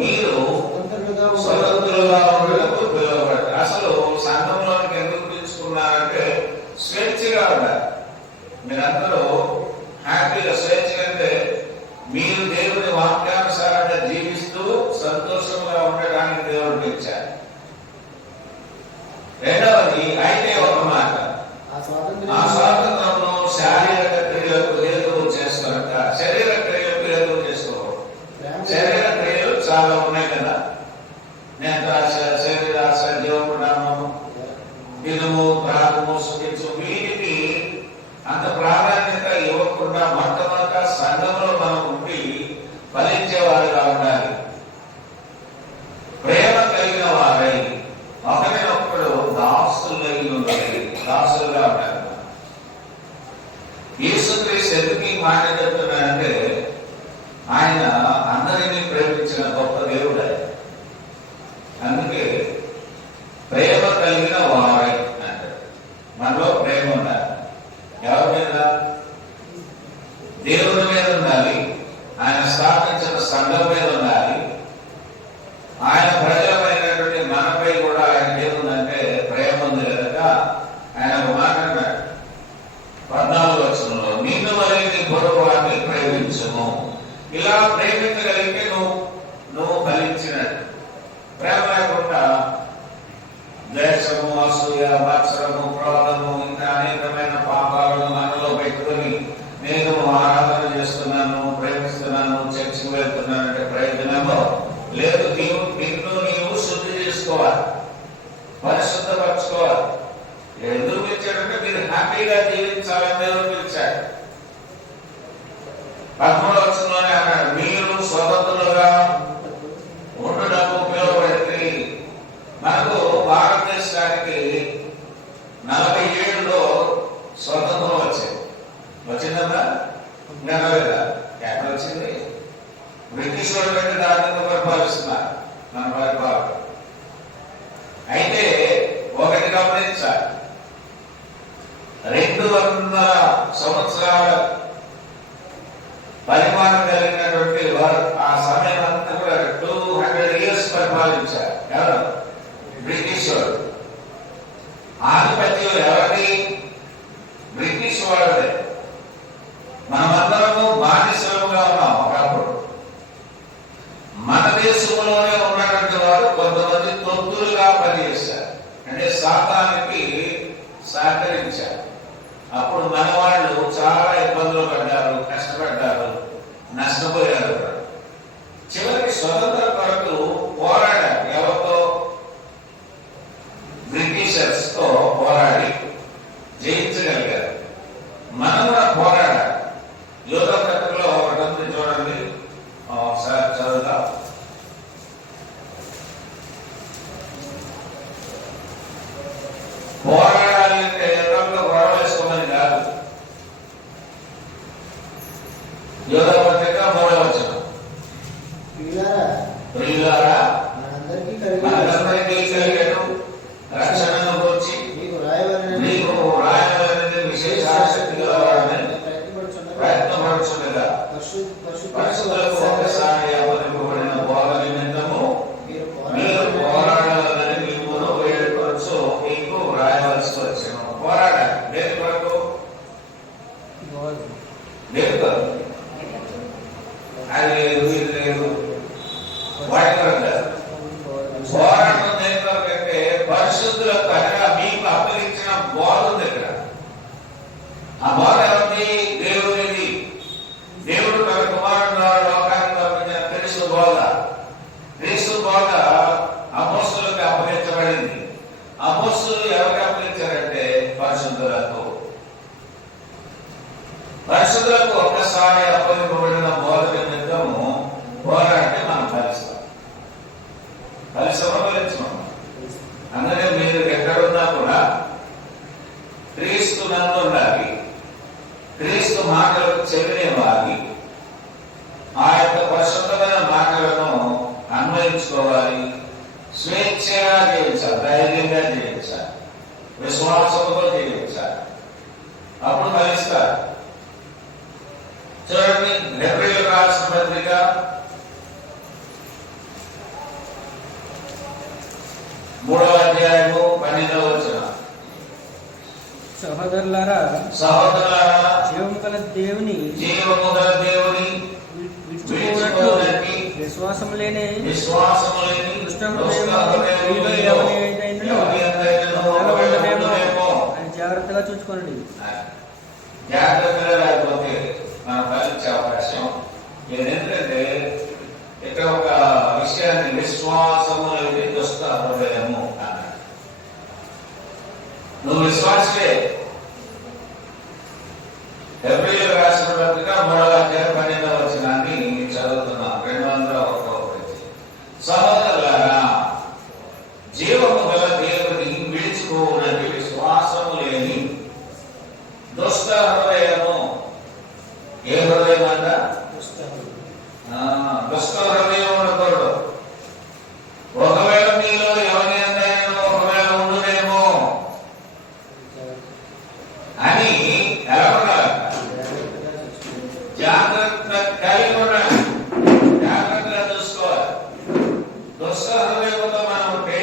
మీరు స్వతంత్రులుగా ఉండటకు పిలువబడ్డారు. అసలు సంఘంలోనికి ఎందుకు పిలుచుకున్నారంటే స్వేచ్ఛగా ఉండాలి. మీరందరూ హ్యాపీగా, స్వేచ్ఛగా అంటే మీరు దేవుని వాక్యానుసారంగా జీవిస్తూ సంతోషంగా ఉండడానికి దేవుడు పిలిచారు. రెండవది, అయితే ఒక మాట, ఆ స్వాతంత్రంలో శారీరక క్రియలకు హేతువు చేస్తారట. శరీర క్రియలకు హేతువు చేసుకోవాలి. శరీర క్రియలు చాలా ఉన్నాయి కదా. నేత్రాశ, శరీరాశ, జీవపుడామము, దినము, ప్రాగము, సుఖించు, వీటికి అంత ప్రాధాన్యత ఇవ్వకుండా మొట్టమొదట సంఘంలో మనం ఉండి ఫలించే వారిగా ఉండాలి. ప్రేమ కలిగిన వారై ఒకరినొక్కడు దాసులుగా ఉండాలి. యేసుక్రీస్తు ఎందుకు ఈ మాట చెప్తున్నాడంటే ఆయన అందరినీ ప్రేమించిన గొప్ప దేవుడు. అందుకే ప్రేమ కలిగిన వారై అంటారు. మనలో ప్రేమ ఉండాలి. ఎవరి మీద? దేవుని మీద ఉండాలి. ఆయన స్థాపించిన సంఘం మీద ఉండాలి. ఆయన ప్రజలమైనటువంటి మనపై కూడా ఆయన ఏముందంటే ప్రేమ ఉంది కనుక ఆయన ఒక మాట అన్నాడు 14వ వచనంలో, నిన్ను మరి నీ పొరుగు వారిని ప్రేమించుము. ఇలా ప్రేమించగలిగితే నువ్వు ఫలించినట్టు. ప్రేమ లేకుండా ద్వేషము, అసూయ, మత్సరము, క్రోధము, ఇంకా అనేకమైన పాపాలను మనలో పెట్టుకుని నేను ఆరాధన చేస్తున్నాను, ప్రేమిస్తున్నాను, చర్చికి వెళ్తున్నాను అంటే ప్రయోజనము లేదు. నీవు శుద్ధి చేసుకోవాలి, పరిశుద్ధపరచుకోవాలి. ఎందుకు పిలిచాడంటే మీరు హ్యాపీగా జీవించాలని దేవుడు పిలిచాడు. 13వ వచనంలోనే అన్నాడు, మీరు స్వతంత్రులుగా ఉండటకు పిలువబడితే. మనకు భారతదేశానికి 47లో స్వతంత్రం వచ్చిందమ్మా. ఇంకా లేదా? ఎక్కడ వచ్చింది? బ్రిటిష్ వాళ్ళు కంటే దారుణంగా పరిపాలిస్తున్నారు మన పరిపాలన. అయితే ఒకటి గమనించాలి, 200 సంవత్సరాల పరిమాణం కలిగినటువంటి వారు ఆ సమయం అంతా కూడా 200 years పరిపాలించారు. ఎవరు? బ్రిటిష్ వాళ్ళు. ఆధిపత్యం ఎవరిది? బ్రిటిష్ వాళ్ళదే. మనమందరము బానిసలుగా ఉన్నాం ఒకప్పుడు. మన దేశంలోనే ఉన్నటువంటి వారు కొంతమంది తొత్తులుగా పనిచేశారు, అంటే సాతానికి సహకరించారు. అప్పుడు మన వాళ్ళు చాలా ఇబ్బందులు పడ్డారు, కష్టపడ్డారు, నష్టపోయారు. చివరికి స్వతంత్ర కొరకు అందరికీ కలిగేటు రక్షణను గురించి నీకు రాయవలెనని నీకు రాయవలెనని విశేష ఆసక్తి గలవాడని ప్రయత్నపడుచుండగా పరిశుద్ధులకు ఒకసారి అప్పగింపబడిన బోధ నిమిత్తము మీరు పోరాడాలని మిమ్మల్ని వేడుకొనచ్చు మీకు రాయవలసి వచ్చాను. పోరాడాలి దేని కొరకు? దేని కొరకు? అది లేదు ఇది లేదు వాటి కొరకు పోరాటం దేని కొరకు అంటే పరిశుద్ధులకు అనగా మీకు అప్పగించిన బోధ ఉంది ఇక్కడ. ఆ బోధ ఉంది దేవుడిది. దేవుడు తన కుమారుడు లోకానికి పంపించిన క్రీస్తు బోధ. క్రీస్తు బోధ అపోస్తలులకు అప్పగించబడింది. అపోస్తలు ఎవరికి అప్పగించారంటే పరిశుద్ధులకు. పరిశుద్ధులకు ఒక్కసారి అప్పగింపబడిన బోధ నిమిత్తము పోరాడితే మనం ఫలిస్తాం. ఫలించమా? అందుకే మీరు ఎక్కడున్నా కూడా క్రీస్తు నందు ఉండాలి. క్రీస్తు మాటలకు చెవినివ్వాలి. ఆ యొక్క పరిశుద్ధమైన మాటలను అన్వయించుకోవాలి. స్వేచ్ఛగా జీవించాలి, ధైర్యంగా జీవించాలి, విశ్వాసంతో జీవించాలి. అప్పుడు ఫలిస్తారు. చూడండి, హెబ్రీయులకు రాసిన పత్రిక 3వ అధ్యాయము 12వ వచనం. సహోదరులారా జీవము గల దేవుని విడిచిపోనట్లు విశ్వాసము లేని జాగ్రత్తగా చూసుకోండి. జాగ్రత్తగా లేకపోతే మనం ఫలించే అవకాశం లేదు. ఎందుకంటే ఇక్కడ ఒక విషయాన్ని విశ్వాసము అనేది దుష్ట హృదయము అన్నాడు. నువ్వు విశ్వాసలే. హెబ్రీయులకు రాసిన పత్రిక 3వ అధ్యాయం 12వ వచనాన్ని చదువుతున్నాం. 201 సహోదరులారా జీవము గల దేవుని విడిచిపోనని విశ్వాసము లేని దుష్ట హృదయము. ఏ హృదయం అంట? దుష్ట హృదయం ఉండకూడదు. ఒకవేళ మీలో ఎవరి అందైనా ఒకవేళ ఉండునేమో అని ఎలా ఉండాలి? జాగ్రత్త కలిగి ఉండాలి. జాగ్రత్తగా చూసుకోవాలి. దుష్ట హృదయంతో మనం ఉంటే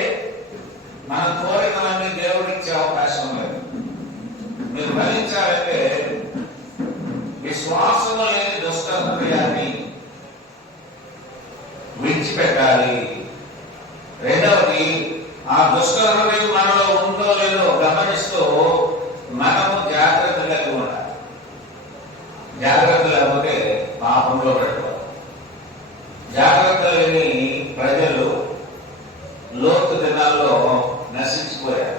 మన కోరికలన్నీ దేవుడిచ్చే అవకాశం లేదు. మీరు ఫలించాలంటే విశ్వాసము లేని దుష్ట హృదయాన్ని విడిచిపెట్టాలి. రెండవది, ఆ దుష్ట హృదయం మనలో ఉందో లేదో గమనిస్తూ మనము జాగ్రత్త కలిగి ఉండాలి. జాగ్రత్త లేకపోతే పాపంలో పడిపోవాలి. జాగ్రత్త లేని ప్రజలు లోతు దినాల్లో నశించిపోయారు.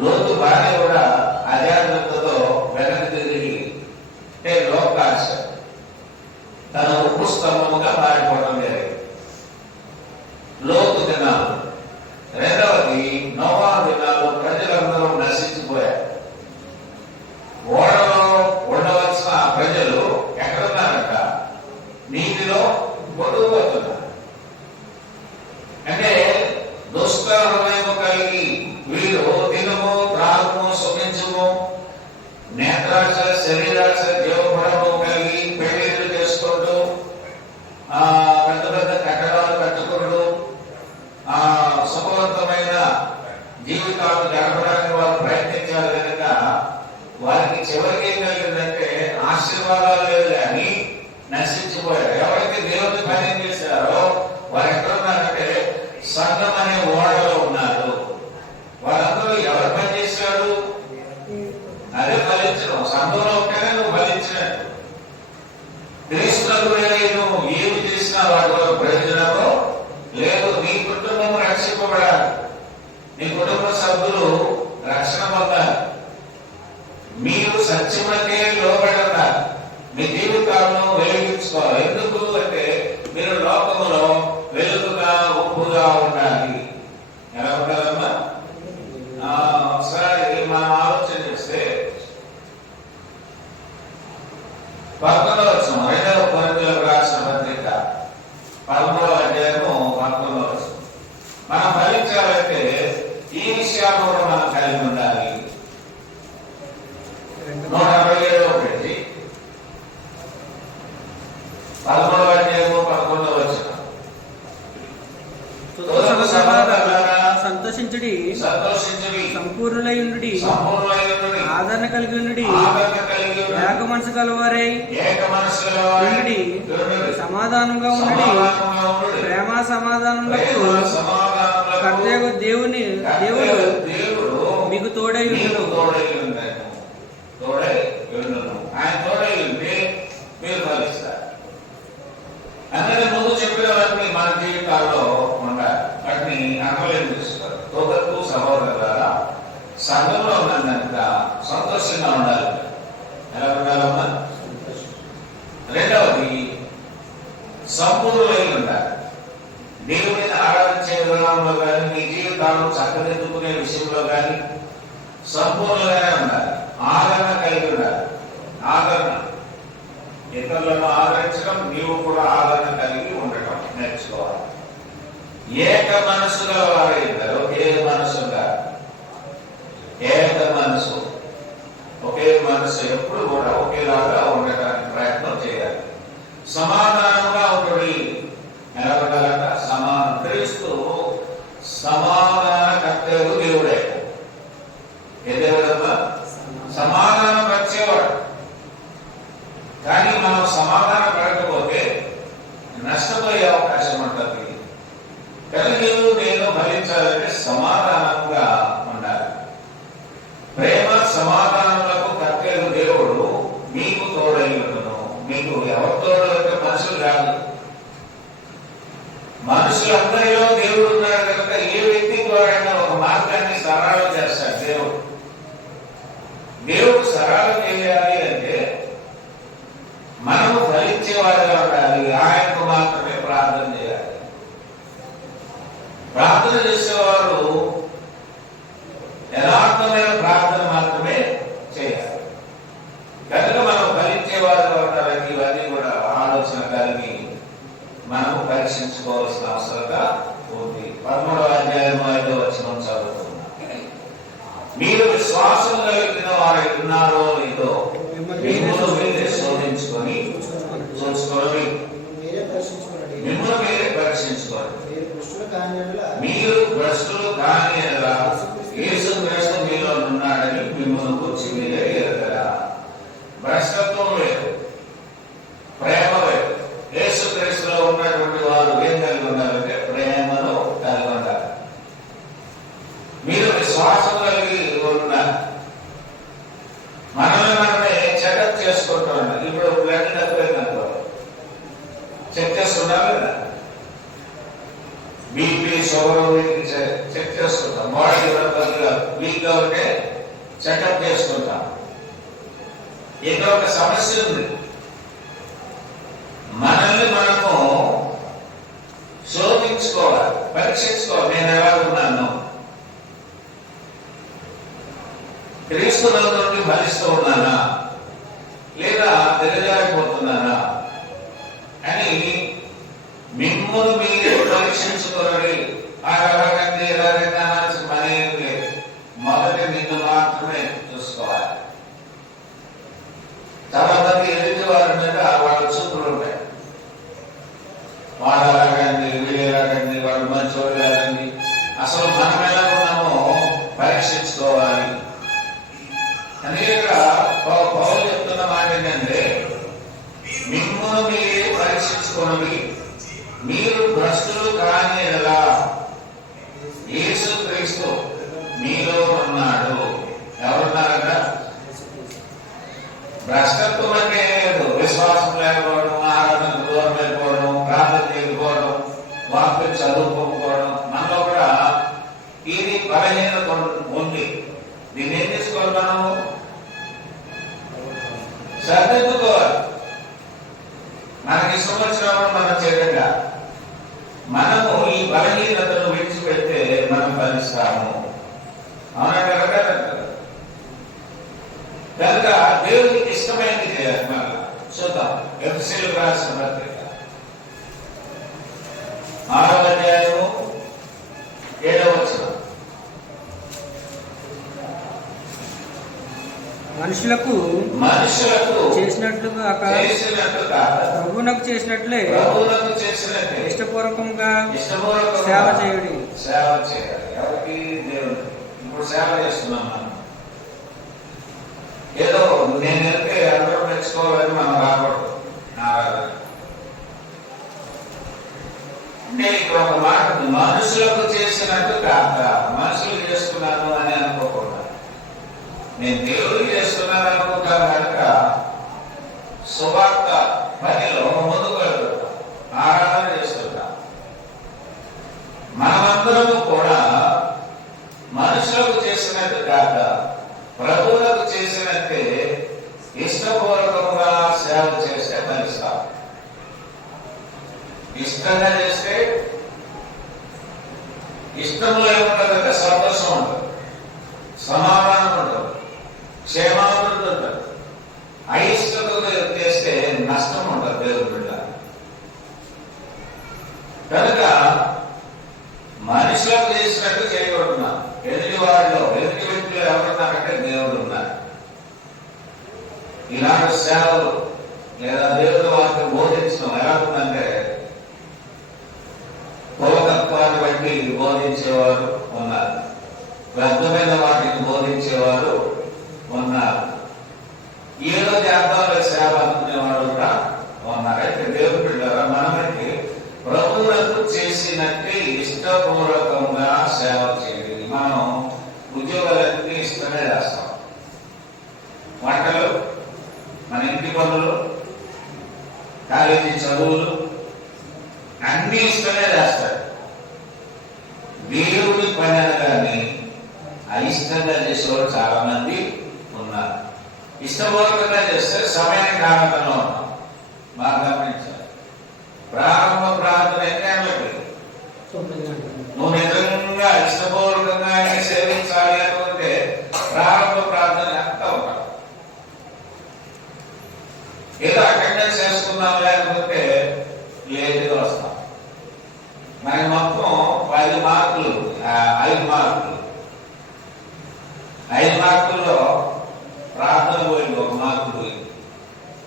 లోతు భార్య కూడా అజాగ్రత్తతో వెనక్కి తిరిగి లోకాశ తన ఉప్పు స్తంభముగా మారిపోవడం జరిగింది. లోతు దినాలు. రెండవది, నోవా దినాల్లో ప్రజలందరూ నశించిపోయారు. ఓడలో ఉండవలసిన ప్రజలు ఎక్కడున్నారంట? నీటిలో కొట్టుకుపోతున్నారు. అంటే దుష్ట హృదయము కలిగి వీరు తినము, త్రాగము, సుఖించము, నేత్రాశ, శరీరాశ, జీవగుణము కలిగి పెళ్లిళ్ళు చేసుకుంటూ పెద్ద పెద్ద కట్టడాలు కట్టుకుంటూ సుఖవంతమైన జీవితాలు గడపడానికి వారు ప్రయత్నించారు కనుక వారికి చివరికి ఏం కలిగిందంటే ఆశీర్వాదాలు లేదు కానీ నశించిపోయారు. ఎవరైతే దేవుని పని చేశారో వారు ఎక్కడున్నారంటే సంఘం అనే ఓడలో ఉన్నారు. వాళ్ళందరూ ఎవరు పని చేశాడు? అదే ఫలించడం. సంఘంలో ఉంటేనే నువ్వు ఫలించినట్టు. క్రీస్తులకు వేరే నువ్వు ఏమి చేసినా వాటి వల్ల ప్రయోజనమో లేదు. నీ కుటుంబం రక్షింపబడాలి. నీ కుటుంబ సభ్యులు రక్షణ పొందాలి. మీరు సత్యమకే లోబడి ఉండాలి. మీ జీవితాలను వెలిగించుకోవాలి. ఎందుకు అంటే మీరు లోకములో వెలుగుగా ఉప్పుగా ఉండాలి. ఎలా ఉండాలమ్మా? ఒకసారి మనం ఆలోచన చేస్తే 11వ వచనం 2వ కొరింథీయులకు రాసిన పత్రిక 13వ అధ్యాయము 11వ వచనం. మనం సంతోషించుడి, సంతోషించుడి, సంపూర్ణులైయుండుడి, సంపూర్ణులైయుండుడి, ఆదరణ కలిగి ఉండుడి, ఆదరణ కలిగి ఉండుడి, ఏక మనసు కలవారై ఏక మనసు గలవారై ఉండుడి, ఉండుడి, సమాధానంగా ఉండుడి, సమాధానంగా ఉండుడి, ప్రేమ సమాధానములకు ప్రేమ సమాధానములకు కర్తయ్యకు దేవుడు దేవుడు మీకు తోడై మీకు ఉండును. తోడై ఉన్నాడు. తోడై ఉండును. ఆయన తోడై ఉంటే మీరు ఫలిస్తారు. అందుకే ముందు చెప్పిన వాటిని మన జీవితాల్లో ఉండాలి. వాటిని అనుభవం చేసుకోవాలి. తోటకు సహోదరులారా, సంఘంలో ఉన్నంత సంతోషంగా ఉండాలి. ఎలా ఉండాలమ్మా? రెండవది, సంపూర్ణమై ఉండాలి. దేవుడిని ఆరాధించే విధానంలో కానీ, మీ జీవితాలను చక్కదిద్దుకునే విషయంలో కానీ సంపూర్ణంగానే ఉండాలి. ఆదరణ కలిగి ఉండాలి. ఆదరణ, ఇతరులను ఆదరించడం, నీవు కూడా ఆదరణ కలిగి ఉండటం నేర్చుకోవాలి. ఏక మనసు గలవారై ఉంటారు. ఒకే మనసుగా, ఏక మనసు, ఒకే మనసు ఎప్పుడు కూడా ఒకేలాగా ఉండటానికి ప్రయత్నం చేయాలి. సమాధానంగా ఉంటుంది. ఎలా ఉండాలంట? క్రీస్తు సమాధానకర్తయ్యకు దేవుడే. ఏ దేవుడమ్మా? సమాధానం వచ్చేవాడు. కానీ మనం సమాధానం పడకపోతే నష్టపోయే అవకాశం ఉంటుంది. కానీ నేను ఫలించాలంటే సమాధానంగా ఉండాలి. ప్రేమ సమాధానములకు కర్తయ్యకు దేవుడు మీకు తోడై ఉండును. మీకు ఎవరు తోడు అంటే మనుషులు కాదు. మనుషులందరిలో దేవుడు ఉన్నాడు కనుక ఏ వ్యక్తి ద్వారా ఒక మార్గాన్ని సరళం చేస్తాడు దేవుడు. దేవుడు సరళం చేయాలి అంటే మనము ఫలించేవారుగా ఉండాలి. ఆయనకు మాత్రమే ప్రార్థన చేయాలి. ప్రార్థన చేసేవారు యథార్థమైన ప్రార్థన మాత్రమే చేయాలి. కనుక మనం ఫలించేవారుగా ఉండాలని ఇవన్నీ కూడా ఆలోచన కలిగి మనము పరీక్షించుకోవాల్సిన అవసరత ఉంది. 13వ అధ్యాయం 5వ వచనం చదువుతున్నాం. మీరు విశ్వాసం కలిగిన వారు ఉన్నారో లేదో మిమ్మల్ని మీరే శోధించుకొని చూసుకోండి. మిమ్మల్ని మీరే పరీక్షించుకోండి. మీరు భ్రష్టులు కాని ఎడల యేసు క్రీస్తు మీలో ఉన్నాడని మిమ్మల్ని గురించి మీరే ఎరగరా. భ్రష్టత్వం లేదు, ప్రేమ లేదు. యేసు క్రీస్తులో ఉన్నటువంటి వారు ఏం కలిగి ఉండాలంటే ప్రేమను కలిగి ఉండాలి. మీరు విశ్వాసం కలిగి ఉన్నారు. మనల్ని మనమే చెకప్ చేసుకుంటూ ఉండాలి. ఇప్పుడు బ్లడ్ తక్కువైందనుకో చెక్ చేస్తుండాలి కదా. బీపీ, షుగర్ చెక్ చేసుకుంటాం. బాడీ కొద్దిగా వీక్ గా ఉంటే చెకప్ చేసుకుంటాం. ఇక్కడ ఒక సమస్య ఉంది. మనల్ని మనము శోధించుకోవాలి, పరీక్షించుకోవాలి. నేను ఎలా ఉన్నాను, క్రీస్తునందు నుండి ఫలిస్తూ ఉన్నానా లేదా దిగజారిపోతున్నానా అని మిమ్మల్ని మీరు పరీక్షించుకోవాలి. అలాగండి ఎలాగైనా అనేది లేదు. మొదటి నిన్ను మాత్రమే చూసుకోవాలి. చాలా మంది ఎదుటి వారి మీద వాళ్ళ చూపులు ఉంటాయి. వాళ్ళు అలాగండి, వీళ్ళు ఎలాగండి, వాళ్ళు మంచివాళ్ళు ఎలాగండి. అసలు మనం ఎలా ఉన్నామో పరీక్షించుకోవాలి. అనేక పౌరులు చెప్తున్న మాట ఏంటంటే మిమ్మల్ని మీరే పరీక్షించుకోండి. మీరు భ్రష్టులు కాని ఎడలా యేసు క్రీస్తు మీలో ఉన్నాడు. ఎవరున్నారట? భ్రష్టత్వం అంటే విశ్వాసం లేకపోవడం, ఆరాధనకు దూరం అయిపోవడం, ప్రార్థన చేయకపోవడం, వాక్యం చదువుకోకపోవడం. మనలో కూడా ఇది బలహీనత ఉంది. దీన్ని ఏం చేసుకోవాలి? మనము సరిదిద్దుకోవాలి. మనకి ఇష్టం వచ్చినప్పుడు మనం చేయగా మనము ఈ బలహీనతను విడిచిపెడితే మనం ఫలిస్తాము. అవునా కదా? కనుక దేవునికి ఇష్టమైనది చేయాలి. మనం చూద్దాం. ఎఫెసీయులకు రాసిన పత్రిక 6వ అధ్యాయము 7వ వచనం. మనుషులకు చేసినట్లు కాక ప్రభువునకు చేసినట్లే ఇష్టపూర్వకంగా సేవ చేయుడి. సేవ చేయాలి. ఎవరికి? దేవుడికి. ఇప్పుడు సేవ చేస్తున్నాం మనం. ఏదో నేను వెళ్తే అందరూ మెచ్చుకోవాలని మనం రాకూడదు. అంటే ఇక్కడ ఒక మాట, మనుషులకు చేసినట్టు కాక మనుషులు చేస్తున్నాను అని అనుకోకుండా నేను దేవుడికి చేస్తున్నాను అనుకుంటాను కనుక సువార్త పనిలో ముందుకు వెళ్తుంటా, ఆరాధన చేస్తుంటా. మనమందరము కూడా మనుషులకు చేసినట్టు కాక ప్రభువులకు చేసినట్టే ఇష్టపూర్వకంగా సేవ చేస్తే ఫలిస్తాం. ఇష్టంగా చేస్తే ఇష్టంలో ఏముంటుందంటే సంతోషం ఉంటుంది, సమాధానం ఉంటుంది, క్షేమాభివృద్ధి ఉంటుంది. అయిష్టతతో చేస్తే నష్టం ఉంటుంది దేవుడి బిడ్డ. కనుక మనుషులకు చేసినట్టు చేయబడుతున్నాం. ఎదుటి వారిలో ఎదుటి వ్యక్తులు ఎవరున్నారంటే దేవుడు ఉన్నారు. ఇలాంటి సేవలు లేదా దేవుడి వారికి బోధించడం ఎలా ఉందంటే కులతత్వాన్ని బట్టి బోధించేవారు ఉన్నారు, వ్యర్థమైన వాటిని బోధించేవారు ఉన్నారు, ఏదో జాతాల సేవ అనుకునేవాడు కూడా ఉన్నారు. అయితే దేవుడి బిడ్డలారా, మనమైతే ప్రభువులకు చేసినట్టే ఇష్టపూర్వకంగా సేవ చేయాలి. మనం ఉద్యోగాలన్నీ ఇష్టమే చేస్తాం. వంటలు, మన ఇంటి పనులు, కాలేజీ చదువులు అన్ని ఇష్టమే చేస్తారు. దేవుడి పని అనగానే అయిష్టంగా చేసేవారు చాలా మంది ఉన్నారు. ఇష్టపూర్వకంగా చేస్తే సమయానికి ఆనందంలో ఉన్నాం. బాగా గమనించాలి. ప్రారంభ ప్రార్థన ఎన్ని గంటలకి? నువ్వు నిజంగా ఇష్టపూర్వకంగా సేవించాలి అనుకుంటే ప్రారంభ ప్రార్థన ఎంత ఉంటావు. ఏదో అటెండెన్స్ చేసుకుందాం లేకపోతే లేట్గా వస్తాం. మనకి మొత్తం 10 మార్కులు, 5 మార్కులు. 5 మార్కుల్లో ప్రార్థన పోయింది, 1 మార్కు పోయింది,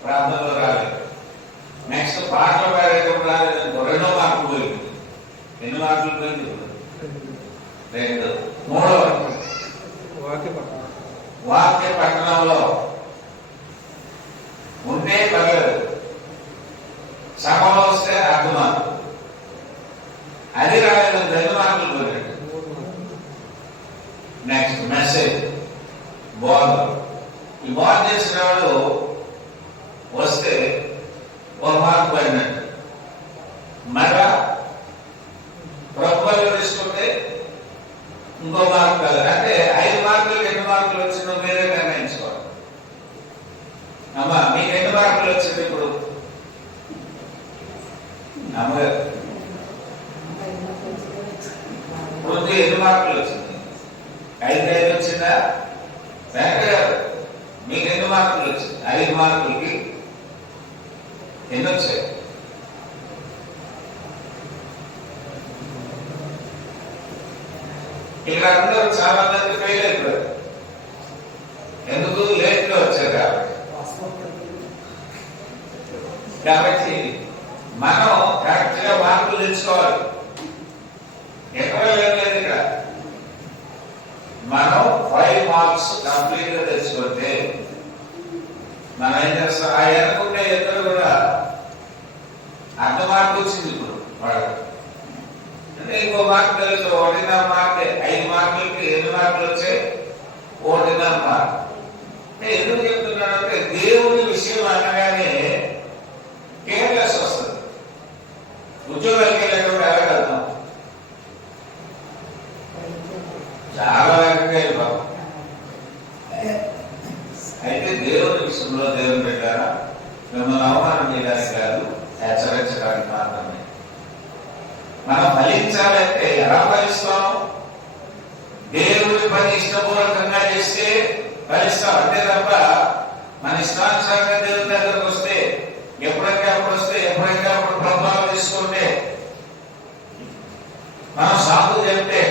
ప్రార్థనలో రాలేదు. నెక్స్ట్ పాటలు పాడేటప్పుడు రాలేదు, 2వ మార్కు పోయింది. ఎన్ని మార్కులు పోయింది? 2. 3వ వాక్య పట్టణంలో ఉంటే పర్లేదు, సభలో వస్తే 2 మార్కులు. అది రాలేదు, 2 మార్కులు పోయినట్టు. నెక్స్ట్ మెసేజ్, బోధ. ఈ బోధ చేసిన వాడు వస్తే 1 మార్కు పోయినట్టు. మళ్ళా ప్రభుత్వాలు తీసుకుంటే ఇంకో మార్కు కాదు. అంటే 5 మార్కులు 2 మార్కులు వచ్చిందో మీరే నిర్ణయించుకోవాలి. అమ్మా మీకు 2 మార్కులు వచ్చింది ఇప్పుడు? అమ్మగారు ఇప్పుడు 2 మార్కులు వచ్చింది. 5 వచ్చిందా? వెంకగారు మీకు 2 మార్కులు వచ్చింది. 5 మార్కులకి ఎన్ని వచ్చాయి? ఇక్కడ అందరూ చాలా మంది ఫెయిల్ అయిపోయారు. ఎందుకు? లేట్ గా వచ్చారు కాబట్టి మనం కరెక్ట్ గా మార్కులు తెచ్చుకోవాలి. ఎక్కడ లేదు ఇక్కడ. మనం 5 మార్క్స్ కంప్లీట్ గా తెచ్చుకుంటే మనం ఏం చేస్తాం? ఆ అనుకుంటే ఇద్దరు కూడా 1/2 మార్కు వచ్చింది ఇప్పుడు వాడు. అంటే ఇంకో మార్కు తెలుసు, 1.5 మార్కే. 5 మార్కులకి 8 మార్కులు వచ్చాయి, 1.5 మార్కు. అంటే ఎందుకు చెప్తున్నానంటే దేవుడి విషయం అనగానే కేర్లెస్ వస్తుంది. ఉద్యోగాలకి వెళ్ళేటప్పుడు వెళ్ళగలుగుతాం, చాలా వేగంగా వెళ్ళిపోతాం. అయితే దేవుడి విషయంలో దేవుని పెట్టారా మిమ్మల్ని అవమానం చేయడానికి కాదు, హెచ్చరించడానికి మాత్రమే. మనం ఫలించాలంటే ఎలా ఫలిస్తాం? దేవుడి పని ఇష్టపూర్వకంగా చేస్తే ఫలిస్తాం. అంతే తప్ప మన ఇష్టానుసారంగా దేవుని దగ్గరకు వస్తే, ఎప్పుడైతే అప్పుడు వస్తే, ఎప్పుడైతే అప్పుడు ప్రభావం తీసుకుంటే, మనం సాగు చెప్తే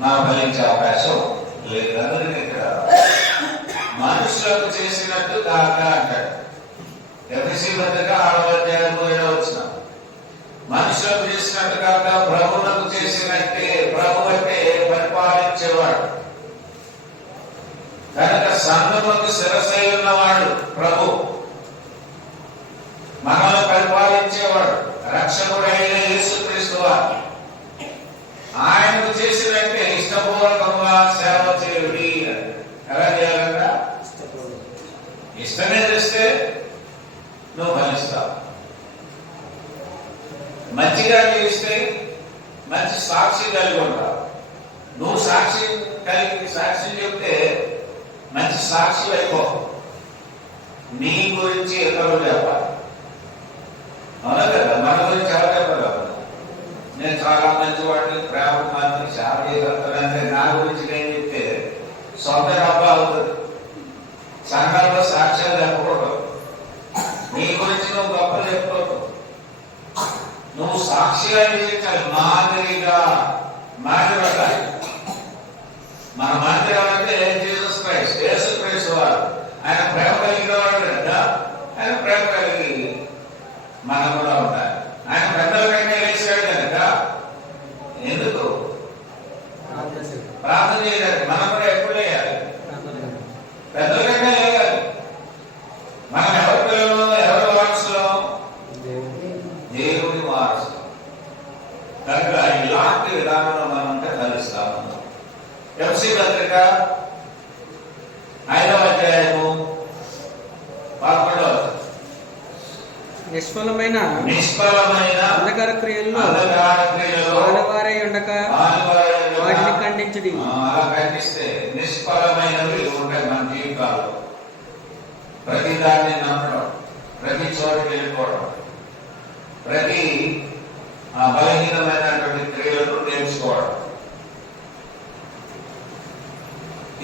మనం ఫలించే అవకాశం లేదు. అందుకని ఇక్కడ మనుషులకు చేసినట్టు కాక అంటాడు. ఎఫ్ఎస్సీ పత్రిక 6వ అధ్యాయం 7వ వచనం. మనుషులకు చేసిన చేసినట్టు కాక ప్రభువులకు చేసినట్టే. ప్రభు అంటే పరిపాలించేవాడు కనుక సంఘములకు శిరస్సై ఉన్నవాడు ప్రభు, మనల్ని పరిపాలించేవాడు రక్షకుడైన యేసుక్రీస్తు వారు. ఆయనకు చేసినట్టే ఇష్టపూర్వకంగా సేవ చేయుడి. ఎలా చేయాలంట? ఇష్టమే చేస్తే నువ్వు ఫలిస్తావు. మంచిగా జీవిస్తే మంచి సాక్షి కలిగి ఉంటావు. నువ్వు సాక్షి చెప్తే మంచి సాక్షి అయిపో. నీ గురించి ఇతరులు చెప్పాలి. అవునా కదా? మన గురించి ఎవరు చెప్పగలరు? నేను చాలా మంచివాడిని, ప్రేమ మంచి సేవ చేయగలుగుతానంటే నా గురించి నేను చెప్తే సొంత డబ్బ అవుతుంది. సంఘాల్లో సాక్ష్యాలు చెప్పకూడదు. నీ గురించి నువ్వు గొప్పలు చెప్పకూడదు. నువ్వు సాక్షిగా జీవించాలి. మాదిరి పెట్టాలి. మన మాదిరి ఎవరంటే జీసస్ క్రైస్ట్, యేసు క్రీస్తు వారు. ఆయన ప్రేమ కలిగిన వాడు కదా. ఆయన ప్రేమ కలిగి మనం కూడా ఉండాలి. ఆయన పెద్దల కంటే వేసాడు కనుక ఎందుకు ప్రార్థన చేయడానికి మనం కూడా ఎప్పుడు వేయాలి? పెద్దల కంటే వేయాలి. మనం ఎవరి పిల్లలు, ఎవరి వారసులు? దేవుని వారసులు. కనుక ఇలాంటి విధానంలో మనం ఉంటే కలుస్తాము. ఎఫ్సీ పత్రిక 5వ అధ్యాయము 11వ నిష్ఫలమైన అంధకార క్రియల్లో వారవారై ఉండక వాటిని ఖండించుడి. అలా ఖండిస్తే నిష్ఫలమైనవి ఉంటాయి మన జీవితాల్లో. ప్రతి దాన్ని నమ్మడం, ప్రతి చోటుకి వెళ్ళిపోవడం, ప్రతి బలహీనమైనటువంటి క్రియలను నేర్చుకోవడం.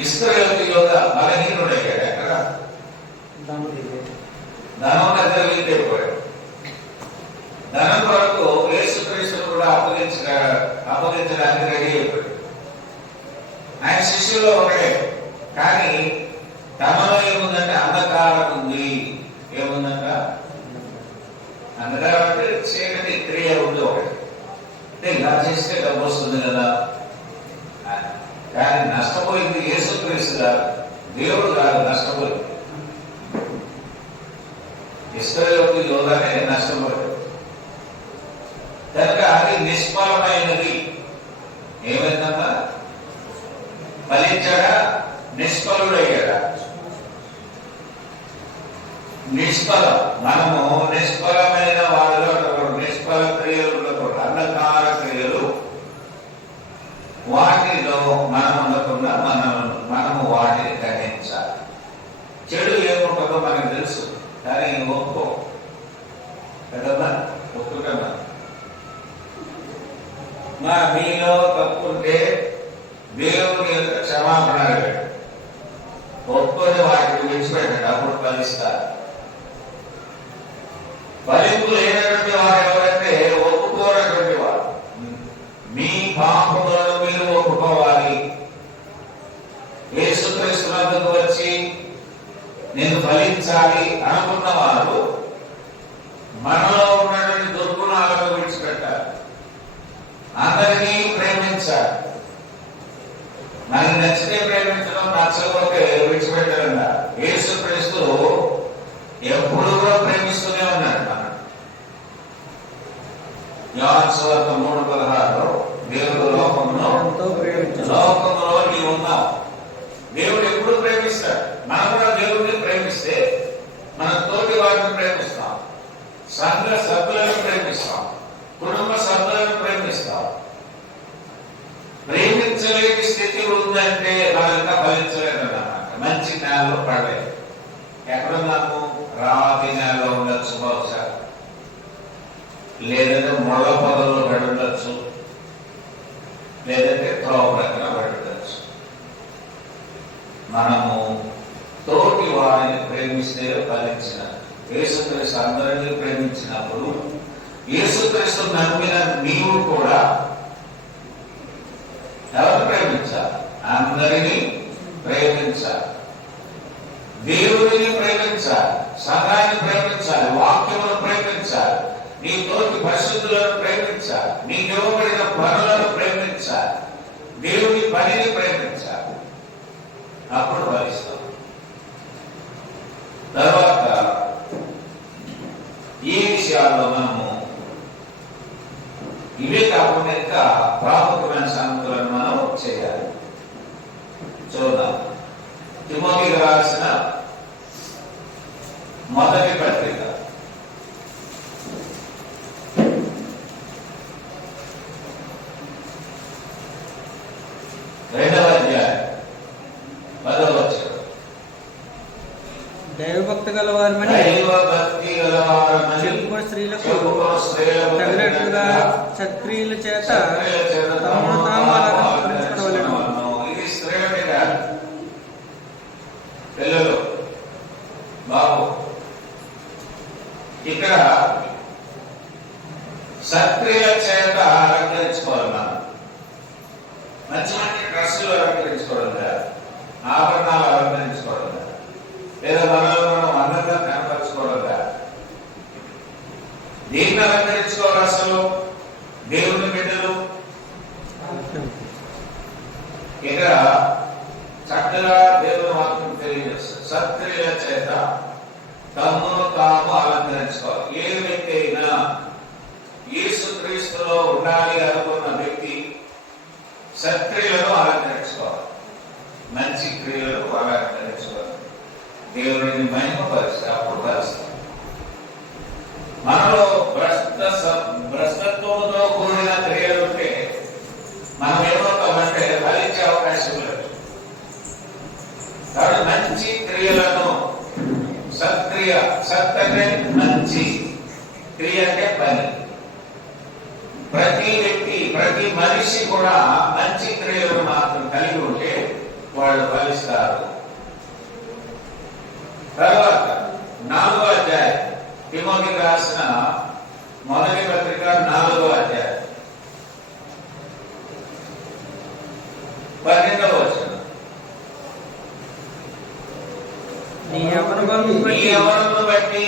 ఇస్రాయేలు యోధ బలహీనుడయ్యాడు. ఎక్కడ? ధనం దగ్గర వీలైపోయాడు. ధనం కొరకు యేసుక్రీస్తును కూడా అప్పగించడానికి రెడీ అయిపోయాడు. ఆయన శిష్యుల్లో ఒకడే. కానీ తమలో ఏముందంటే అంధకారం ఉంది. ఏముందంట? అంధకారం అంటే చీకటి క్రియ ఉంది ఒకటి. అంటే ఇలా చేస్తే డబ్బు వస్తుంది కదా. కానీ నష్టపోయింది యేసుక్రీస్తు గారు, దేవుడు గారు నష్టపోయింది. ఇశ్రాయేలు యోధానే నష్టపోయాడు. కనుక అది నిష్ఫలమైనది. ఏమైందమ్మా? ఫలించాడా? నిష్ఫలుడయ్యాడా? నిష్ఫలం. మనము నిష్ఫలమైన వారిలో నిష్ఫల క్రియలు ఉండకూడదు. అంధకార క్రియలు వాటిలో మనం ఉండకుండా మనము వాటిని గ్రహించాలి. చెడు ఏముంటుందో మనకు తెలుసు, కానీ ఒప్పుకో కదమ్మా, ఒప్పుకమ్మా. మీలో తప్పుంటే దేవుని యొక్క క్షమాపణ అడిగాడు. ఒప్పుకొని వాటిని విడిచిపెట్టాడు. అప్పుడు ఫలిస్తారు. ఫలింపు లేనటువంటి వారు ఎవరంటే ఒప్పుకోనటువంటి వారు. మీ పాపములను మీరు ఒప్పుకోవాలి. యేసుక్రీస్తునందుకు వచ్చి నేను ఫలించాలి అనుకున్న వారు మనలో ఉన్నటువంటి దుర్గుణాలను విడిచిపెట్టాలి. అందరినీ ప్రేమించాలి. మనకి నచ్చితే ప్రేమించడం, నచ్చకపోతే విడిచిపెట్టాలన్నా. యేసుక్రీస్తు ఎప్పుడు కూడా ప్రేమిస్తూనే ఉన్నాడు. మనం యోహాను సువార్త 3:16 దేవుడు లోకములో నీవు ఉన్నావు. దేవుడు ఎప్పుడు ప్రేమిస్తాడు. మనం కూడా దేవుడిని ప్రేమిస్తే మన తోటి వారిని ప్రేమిస్తాం, సంఘ సభ్యులను ప్రేమిస్తాం, కుటుంబ సభ్యులను ప్రేమిస్తాం. ప్రేమించలేని స్థితి ఉందంటే మనం ఇంకా ఫలించలేదన్నమాట. మంచి జ్ఞానంలో పడలేదు. ఎక్కడున్నాము? రాతి నేలలో ఉండొచ్చు బహుశా, లేదంటే ముళ్ళ పొదల్లో పడి ఉండొచ్చు, లేదంటే త్రోవ ప్రక్కన పడి ఉండొచ్చు. మనము తోటి వారిని ప్రేమిస్తే ఫలించిన యేసుక్రీస్తు అందరినీ ప్రేమించినప్పుడు యేసుక్రీస్తు నమ్మిన నీవు కూడా ఎవరు ప్రేమించాలి? అందరినీ ప్రేమించాలి. దేవుడిని ప్రేమించాలి, సంఘాన్ని ప్రేమించాలి, వాక్యమును ప్రేమించాలి, నీ తోటి పరిశుద్ధులను ప్రేమించాలి, నీ దేవుని పనిని ప్రయత్నించాలి, అప్పుడు ఫలిస్తాం. తర్వాత ఈ విషయాల్లో మనము ఇవే కాకుండా ఇంకా ప్రాముఖ్యమైన సంగతులను మనం చేయాలి. చూద్దాం. తిమోతికి రాసిన మొదటి పత్రిక 2వ అధ్యాయం 10వ వచనం. దైవభక్తి గలవారమని చెప్పుకున్న స్త్రీలకు తగినట్లుగా సత్క్రియల చేత తమను తాము అలంకరించుకోవలెను. ఇది స్త్రీలకి కాదు, పిల్లలు బాబు, ఇక్కడ సత్క్రియల చేత అలంకరించుకోవాలి. మనం మంచి మంచి డ్రెస్సులు అలంకరించుకోవడం కాదు, ఆభరణాలు అలంకరించుకోవడం కాదు, లేదా మనలో మనం అందంగా కనపరచుకోవడం కాదు. దేన్ని అలంకరించుకోవాలి? అసలు దేవుని బిడ్డలు ఇక్కడ చక్కగా దేవుని వాక్యం తెలియజేస్తారు. సత్క్రియల చేత తమను తాము అలంకరించుకోవాలి. ఏ వ్యక్తి అయినా యేసుక్రీస్తులో ఉండాలి అనుకున్న వ్యక్తి సత్క్రియలను అలంకరించుకోవాలి, మంచి క్రియలను అలంకరించుకోవాలి, దేవుడిని మహిమపరిచి అప్పుడు కలుస్తాం. మనలో భ్రష్టత్వంతో కూడిన క్రియలు ఉంటే మనం ఏమవుతామంటే ఫలించే అవకాశం లేదు. కాబట్టి మంచి క్రియలను, సత్క్రియ, సత్ అంటే మంచి, క్రియ అంటే పని. ప్రతి వ్యక్తి, ప్రతి మనిషి కూడా మంచి క్రియలను మాత్రం కలిగి ఉంటే వాళ్ళు ఫలిస్తారు. తర్వాత 4వ అధ్యాయం, తిమోతికి రాసిన మొదటి పత్రిక 4వ అధ్యాయం 12వ వచనం. నీ యవ్వనమును బట్టి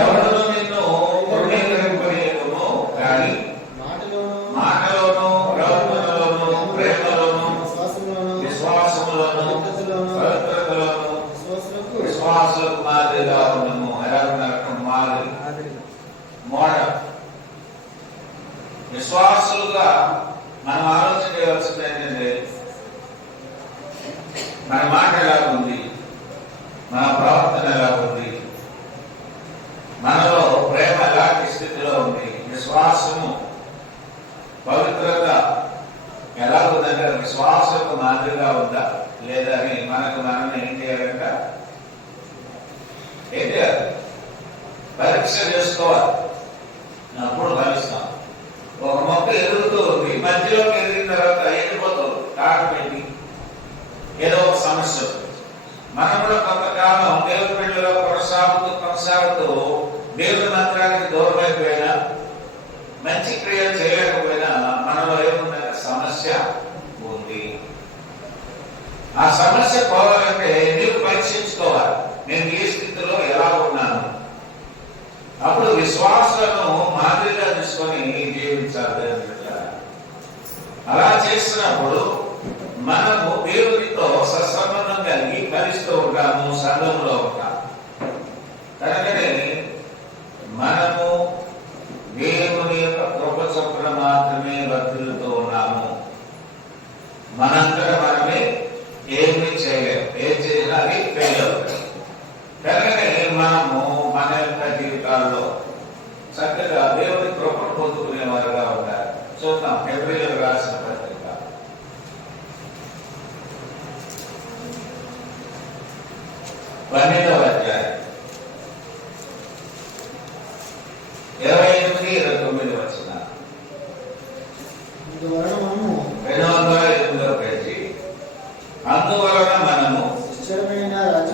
ఎవడును నిన్ను తృణీకరింపనీయకును గాని మాటలోను, ప్రవర్తనలోను, ప్రేమలోను, విశ్వాసములోను, పవిత్రతలోను విశ్వాసులకు మాదిరిగా ఉండము. ఎలా ఉన్నారు? మాదిరి, మోడల్. విశ్వాసులుగా మనం ఆలోచన చేయవలసింది ఏంటంటే మన మాట ఎలా ఉంది, మన ప్రవర్తన ఎలా ఉంది, మనలో ప్రేమ ఎలాంటి స్థితిలో ఉంది, విశ్వాసము, పవిత్రత ఎలా ఉందంటే విశ్వాసకు మాదిరిగా ఉందా లేదా అని మనకు మనం ఏం చేయాలంట? ఏం చేయాలి? పరీక్ష చేసుకోవాలి. అప్పుడు ఫలిస్తాం. ఒక మొక్క ఎదుగుతూ ఉంది, మధ్యలోకి ఎదిగిన తర్వాత ఎండిపోతుంది, కాటు పెట్టి ఏదో ఒక సమస్య. మనం కూడా కొంతకాలం దేవుని బిడ్డలో కొనసాగుతూ దేవుని మంత్రానికి దూరం అయిపోయినా, మంచి క్రియలు చేయలేకపోయినా మనలో ఏముందంటే సమస్య ఉంది. ఆ సమస్య పోవాలంటే నీవు పరీక్షించుకోవాలి, నేను ఏ స్థితిలో ఎలా ఉన్నాను. అప్పుడు విశ్వాసాలను మాదిరిగా తీసుకొని జీవించాలి. అలా చేసినప్పుడు మనము దేవునితో సత్సంబంధం కలిగి ఫలిస్తూ ఉంటాము, సంఘంలో ఉంటాము. కనుకనే మనము దేవుని యొక్క కృప చొప్పున మాత్రమే వర్తిల్లుతూ ఉన్నాము. మనంతట మనమే ఏమి చేయలేము, ఏం చేసినా అది ఫెయిల్ అవుతుంది. కనుకనే మనము మన యొక్క జీవితాల్లో చక్కగా దేవుని కృపను పొందుకునేవారుగా ఉండాలి. చూద్దాం. ఫిబ్రవరిలో రాసిన పత్రిక 12వ అధ్యాయం 28-29 వచనాలు. 208వ పేజీ. అందువలన మనము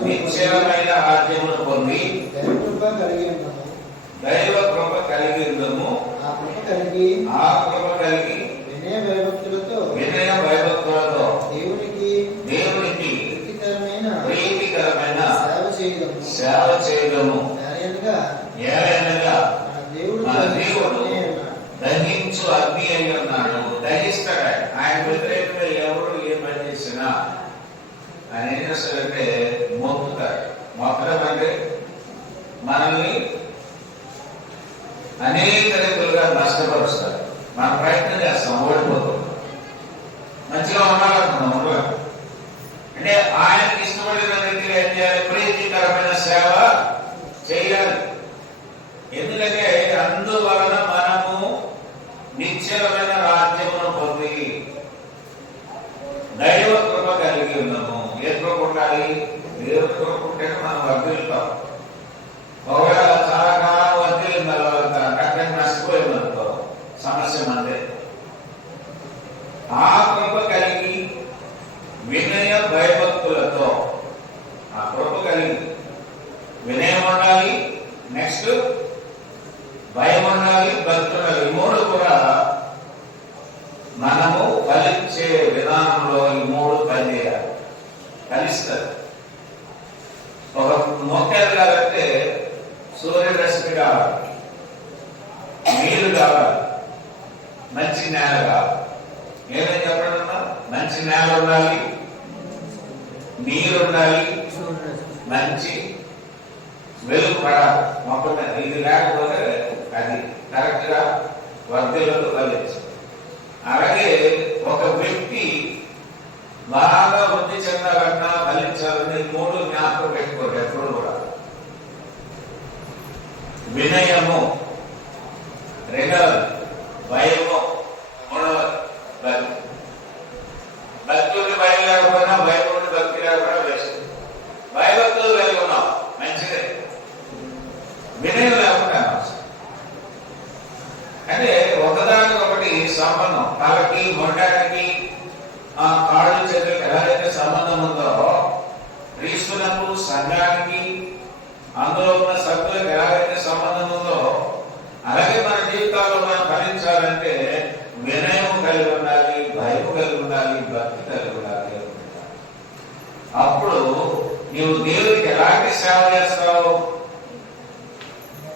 నిశ్చలమైన రాజ్యమును పొంది దైవ కృప కలిగి ఉందము. ఆ కృప కలిగి వినయ భయభక్తులతో దేవునికి ప్రీతికరమైన సేవ చేయడము. ఏలైనగా మన దేవుడు దహించు అగ్ని అయి ఉన్నాడు. దహిస్తాడు. చేస్తారంటే మొక్కుతారు. మొక్కడం అంటే మనల్ని అనేక రీతులుగా నష్టపరుస్తారు. మనం ప్రయత్నం చేస్తాం, ఓడిపోతాం. మంచిగా ఉండాలనుకున్నాం, అంటే ఆయనకి ఇష్టపడిన రీతిగా ఏం చేయాలి? ప్రీతికరమైన సేవ చేయాలి. ఎందుకంటే అందువలన మనము నిశ్చలమైన రాజ్యమును పొంది దైవ కృప కలిగి ఉన్నాము. ఏ కృప ఉండాలి? దేవుని కృప ఉంటే మనం వర్ధిల్లుతాం. ఒకవేళ చాలా కాలం వర్ధిల్లిన తర్వాత అక్కడ నష్టపోయిందనుకో సమస్య మందే. ఆ కృప కలిగి వినయ భయభక్తులతో, ఆ కృప కలిగి వినయం ఉండాలి, నెక్స్ట్ భయం ఉండాలి, భక్తి ఉండాలి. ఈ మూడు కూడా మనము ఫలించే విధానంలో ఈ మూడు పనిచేయాలి, కలిస్తారు. ఒక మొక్క ఎదగాలంటే సూర్యరశ్మి కావాలి, నీరు కావాలి, మంచి నేల కావాలి. ఏమేమి చెప్పండి? మంచి నేల ఉండాలి, నీరు ఉండాలి, మంచి వెలుగు పడాలి మొక్క మీద. ఇది లేకపోతే అది కరెక్ట్ గా వర్ధలకు కలిగించు. అలాగే ఒక వ్యక్తి బాగా వృద్ధి చెందాలన్నా ఫలించాలని మూడు జ్ఞాపకం పెట్టుకోండి ఎప్పుడు కూడా. వినయము రెండవది, భయము మూడవది, భక్తి. భక్తుడికి భయం లేకపోయినా, భయముడి భక్తి లేకపోయినా వేస్ట్. భయభక్తులు కలిగి ఉన్నాం మంచిదే, వినయం లేకుండా అంటే ఒకదానికొకటి సంబంధం. తలకి మొండానికి ఆ కాళ్ళు చేతులకి ఎలాగైతే సంబంధం ఉందో, క్రీస్తునకు సంఘానికి అందులో ఉన్న సభ్యులకు ఎలాగైతే సంబంధం ఉందో, అలాగే మన జీవితాల్లో మనం ఫలించాలంటే వినయం కలిగి ఉండాలి, భయం కలిగి ఉండాలి, భక్తి కలిగి ఉండాలి. అప్పుడు నీవు దేవుడికి ఎలాంటి సేవ చేస్తావు?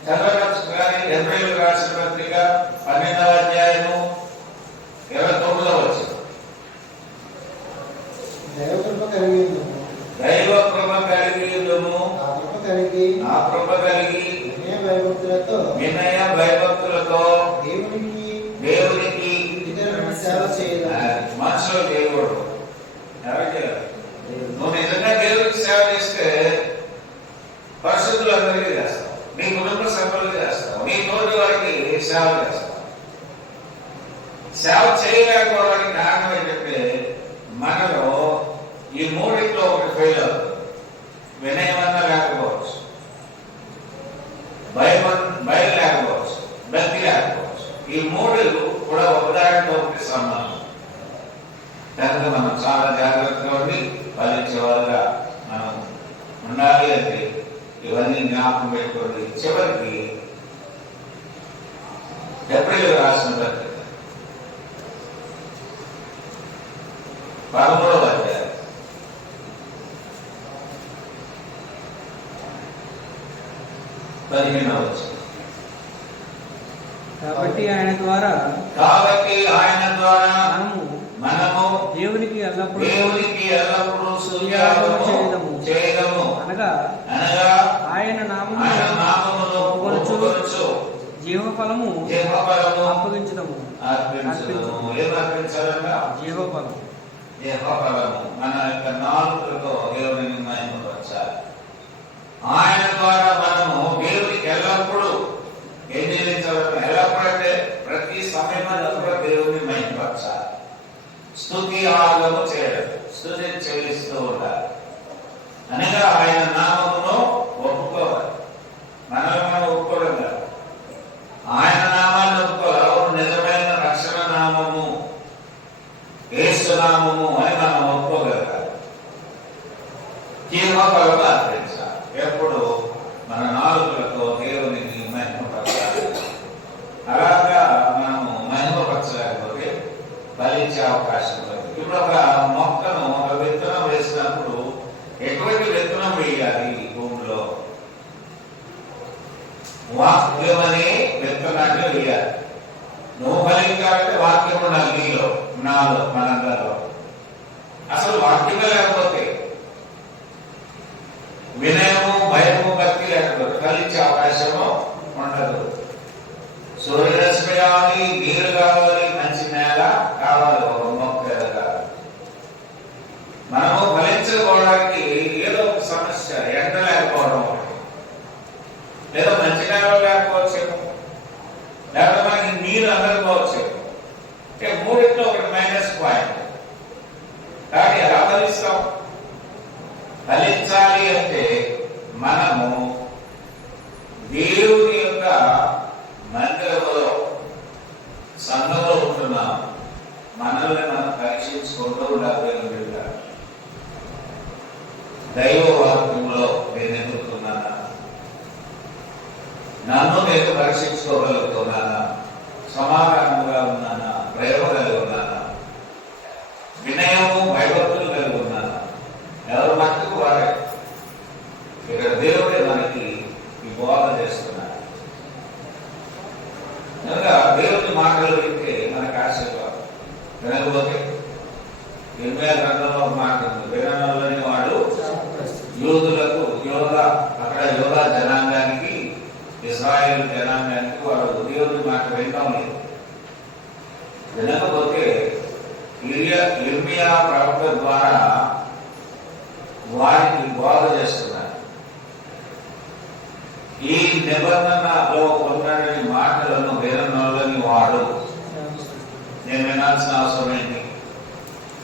చదవగానే హెబ్రీయులకు రాసిన పత్రిక 12వ అధ్యాయము 29వ వచనం. దైవ కృప కలిగి ఉండుము, దైవ కృప కలిగి ఉండుము, ఆ కృప కలిగి వినయ భయభక్తులతో దేవునికి సేవ చేయాలి. మనసులో చేయకూడదు. ఎవరు చేయాలి? నువ్వు నిజంగా దేవుడికి సేవ చేస్తే పరిశుద్ధులందరికీ చేస్తావు, నీ కుటుంబ సభ్యులకి చేస్తావు, నీ తోటి వారికి సేవ చేస్తావు. సేవ చేయలేకపోవడానికి కారణం ఏంటంటే మనలో ఈ మూడింట్లో ఒకటి ఫెయిల్ అవుతుంది. వినయమన్నా లేకపోవచ్చు, భయం లేకపోవచ్చు, భక్తి లేకపోవచ్చు. ఈ మూడు కూడా ఒకదానితో ఒకటి సంబంధం. కనుక మనం చాలా జాగ్రత్తగా ఉండి ఫలించేవారుగా మనం ఉండాలి. అంటే ఇవన్నీ జ్ఞాపకం పెట్టుకోండి. చివరికి హెబ్రీయులకు రాసిన పత్రిక 13వ అధ్యాయం 15వ వచనం. కాబట్టి ఆయన ద్వారా మనము దేవునికి ఎల్లప్పుడూ సూర్యాగము చేయదము. అనగా ఆయన నామములో పొగడుచు జీవఫలము అప్పగించదము. జీవఫలము మన యొక్క నాలుకతో దేవుని మహిమపరచాలి. ఆయన ద్వారా మనము దేవునికి ఎల్లప్పుడూ ఏం చెల్లించాలి? ఎల్లప్పుడూ అంటే ప్రతి సమయంలో కూడా దేవుని మహిమపరచాలి. స్తుతి ఆగము చేయడం, స్తుతి చెల్లిస్తూ ఉండాలి. అనగా ఆయన నామమును ఒప్పుకోవాలి. మనల్ని మనం ఒప్పుకోవడం కాదు, ఆయన నామాన్ని ఒప్పుకోవాలి. నిజమైన రక్షణ నామము యేసు నామము అని మనం ఒప్పుకోగలగాలి. జీవఫలము అర్పించాలి. ఎప్పుడు మన నాలుకలతో దేవునికి మహిమపరచాలి. అలాగా మనము మహిమపరచలేకపోతే ఫలించే అవకాశం లేదు. ఇప్పుడు ఒక మొక్కను, ఒక విత్తనం వేసినప్పుడు ఎటువంటి విత్తనం వేయాలి? భూమిలో వాక్యం అనే విత్తనాన్ని వేయాలి. నువ్వు ఫలించాలంటే వాక్యం ఉండాలి నీలో, నాలో, మనందరిలో. అసలు వాక్యమే లేకపోతే మనల్ని మనం పరీక్షించుకుంటూ ఉండాలి. దైవ వాక్యంలో నేను ఎదుగుతున్నానా? నన్ను నేను పరీక్షించుకోగలుగుతున్నానా? సమాధానంగా ఉన్నానా? ప్రేమ కలిగి ఉన్నానా? వినయము భయభక్తులు కలిగి ఉన్నానా? ఎవరు మట్టుకు వారే. ఇక్కడ దేవుడే మనకి ఈ బోధ చేస్తున్నారు. కనుక దేవుని మాటలు వింటే మనకు ఆశీర్వాదం. వినకపోతే 20 గ్రంథంలో ఒక మాట ఉంది, విననొల్లని వాడు యూదులకు అక్కడ యోధా జనాంగానికి, ఇశ్రాయేల్ జనాంగానికి వాడు దేవుని మాట వినటం లేదు. వినకపోతే ఇర్మియా ప్రవక్త ద్వారా వారికి బోధ చేస్తున్నారు. ఈ నిబంధనలో ఉన్నటువంటి మాటలను విననొల్లని వాడు. నేను వినాల్సిన అవసరం ఏంటి?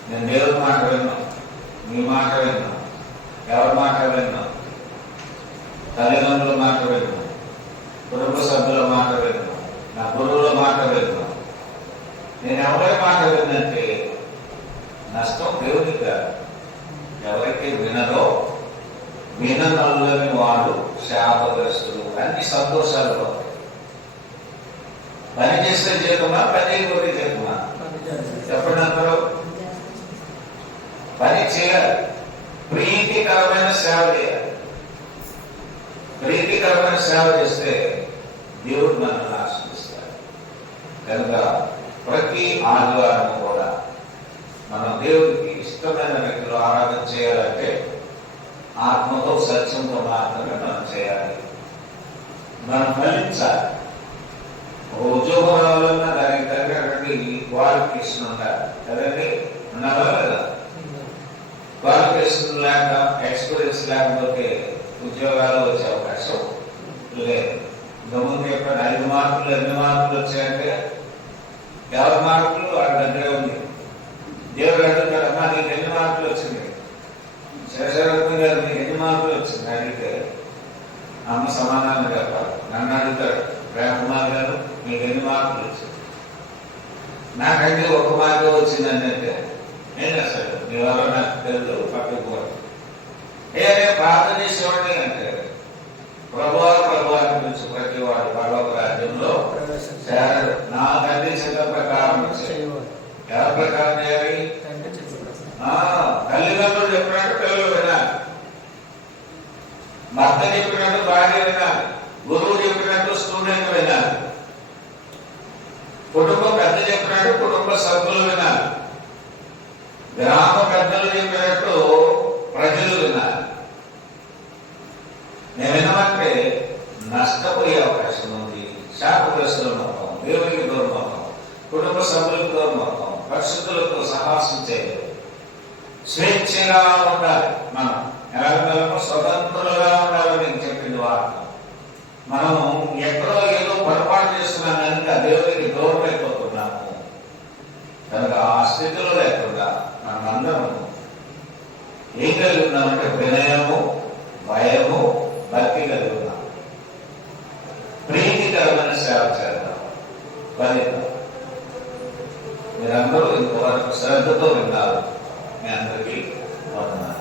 నేను దేవుడి మాట విన్నా, మీ మాట విన్నా, ఎవరి మాట విన్నా, తల్లిదండ్రుల మాట విన్నా, కుటుంబ సభ్యుల మాట విన్నా, నా గురువుల మాట విన్నా. నేను ఎవరి మాట విన్నంటే నష్టం దేవుడికి కాదు. ఎవరైతే వినరో విననొల్లని వాడు శాపగ్రస్తులు. అన్ని సంతోషాలు. పని చేస్తే జీతమా, పని చేయకపోతే జీతమా? చెప్పండి అందరూ. పని చేయాలి, ప్రీతికరమైన సేవ చేయాలి. ప్రీతికరమైన సేవ చేస్తే దేవుడు మనల్ని ఆశీర్వదిస్తాడు. కనుక ప్రతి ఆదివారం కూడా మనం దేవుడికి ఇష్టమైన వ్యక్తులు ఆరాధన చేయాలంటే ఆత్మతో సత్యంతో మాత్రమే మనం చేయాలి. మనం ఫలించాలి. ఒక ఉద్యోగం రావాలన్నా దానికి తగినటువంటి క్వాలిఫికేషన్ ఉండాలి కదండి. ఉన్నారా లేదా? క్వాలిఫికేషన్ లేక ఎక్స్పీరియన్స్ లేకపోతే ఉద్యోగాలు వచ్చే అవకాశం లేదు. ఇంతకుముందు ఎప్పుడు 5 మార్కులు 2 మార్కులు వచ్చాయంటే ఎవరి మార్కులు వాడి దగ్గరే ఉంది. దేవుడు అడుగుతాడమ్మా నీకు ఎన్ని మార్కులు వచ్చింది? శేషరత్న గారు నీకు ఎన్ని మార్కులు వచ్చింది అడిగితే అమ్మ సమాధానం చెప్పాలి. నన్ను అడుగుతాడు, ప్రేమకుమార్ గారు మీకు ఎన్ని మార్కులు వచ్చింది? నాకంటే 1 మార్కు వచ్చిందని అంటే నేను అసలు మీవెవరో నాకు తెలుసు, పక్కకు పోవాలి. ప్రార్థన చేసేవాడిని అంటే ప్రభువా అని పిలిచి ప్రతి వాడు పర్వత రాజ్యంలో చేరడు. నా తండ్రి చిత్త ప్రకారం ఎవరి ప్రకారం చేయాలి? తల్లిదండ్రులు చెప్పినట్టు పిల్లలు వినాలి, భర్త చెప్పినట్టు భార్య వినాలి, గురువు చెప్పినట్టు స్టూడెంట్ వినాలి, కుటుంబ పెద్ద చెప్పినట్టు కుటుంబ సభ్యులు వినాలి, గ్రామ పెద్దలు చెప్పినట్టు ప్రజలు వినాలి. నేను వినమంటే నష్టపోయే అవకాశం ఉంది. శాపగ్రస్తులు అవుతాం, దేవునికి దూరం అవుతాం, కుటుంబ సభ్యులకు దూరం అవుతాం, పరిశుద్ధులతో సహాసం చేయలేదు. స్వేచ్ఛగా ఉండాలి. మనం ఎలాగో స్వతంత్రులుగా ఉండాలని నేను చెప్పింది వార్త. మనం ఎక్కడో ఏదో పొరపాటు చేస్తున్నాం కనుక దేవునికి దూరం అయిపోతున్నాము. కనుక ఆ స్థితిలో లేకుండా మనం అందరం ఏం కలిగి ఉన్నామంటే వినయము, భయము, భక్తి కలిగి ఉన్నాం. ప్రీతికరమైన సేవ చేద్దాం. ఫలితం మీరందరూ ఇంతవరకు శ్రద్ధతో విన్నారు. మీ అందరికీ వందనాలు.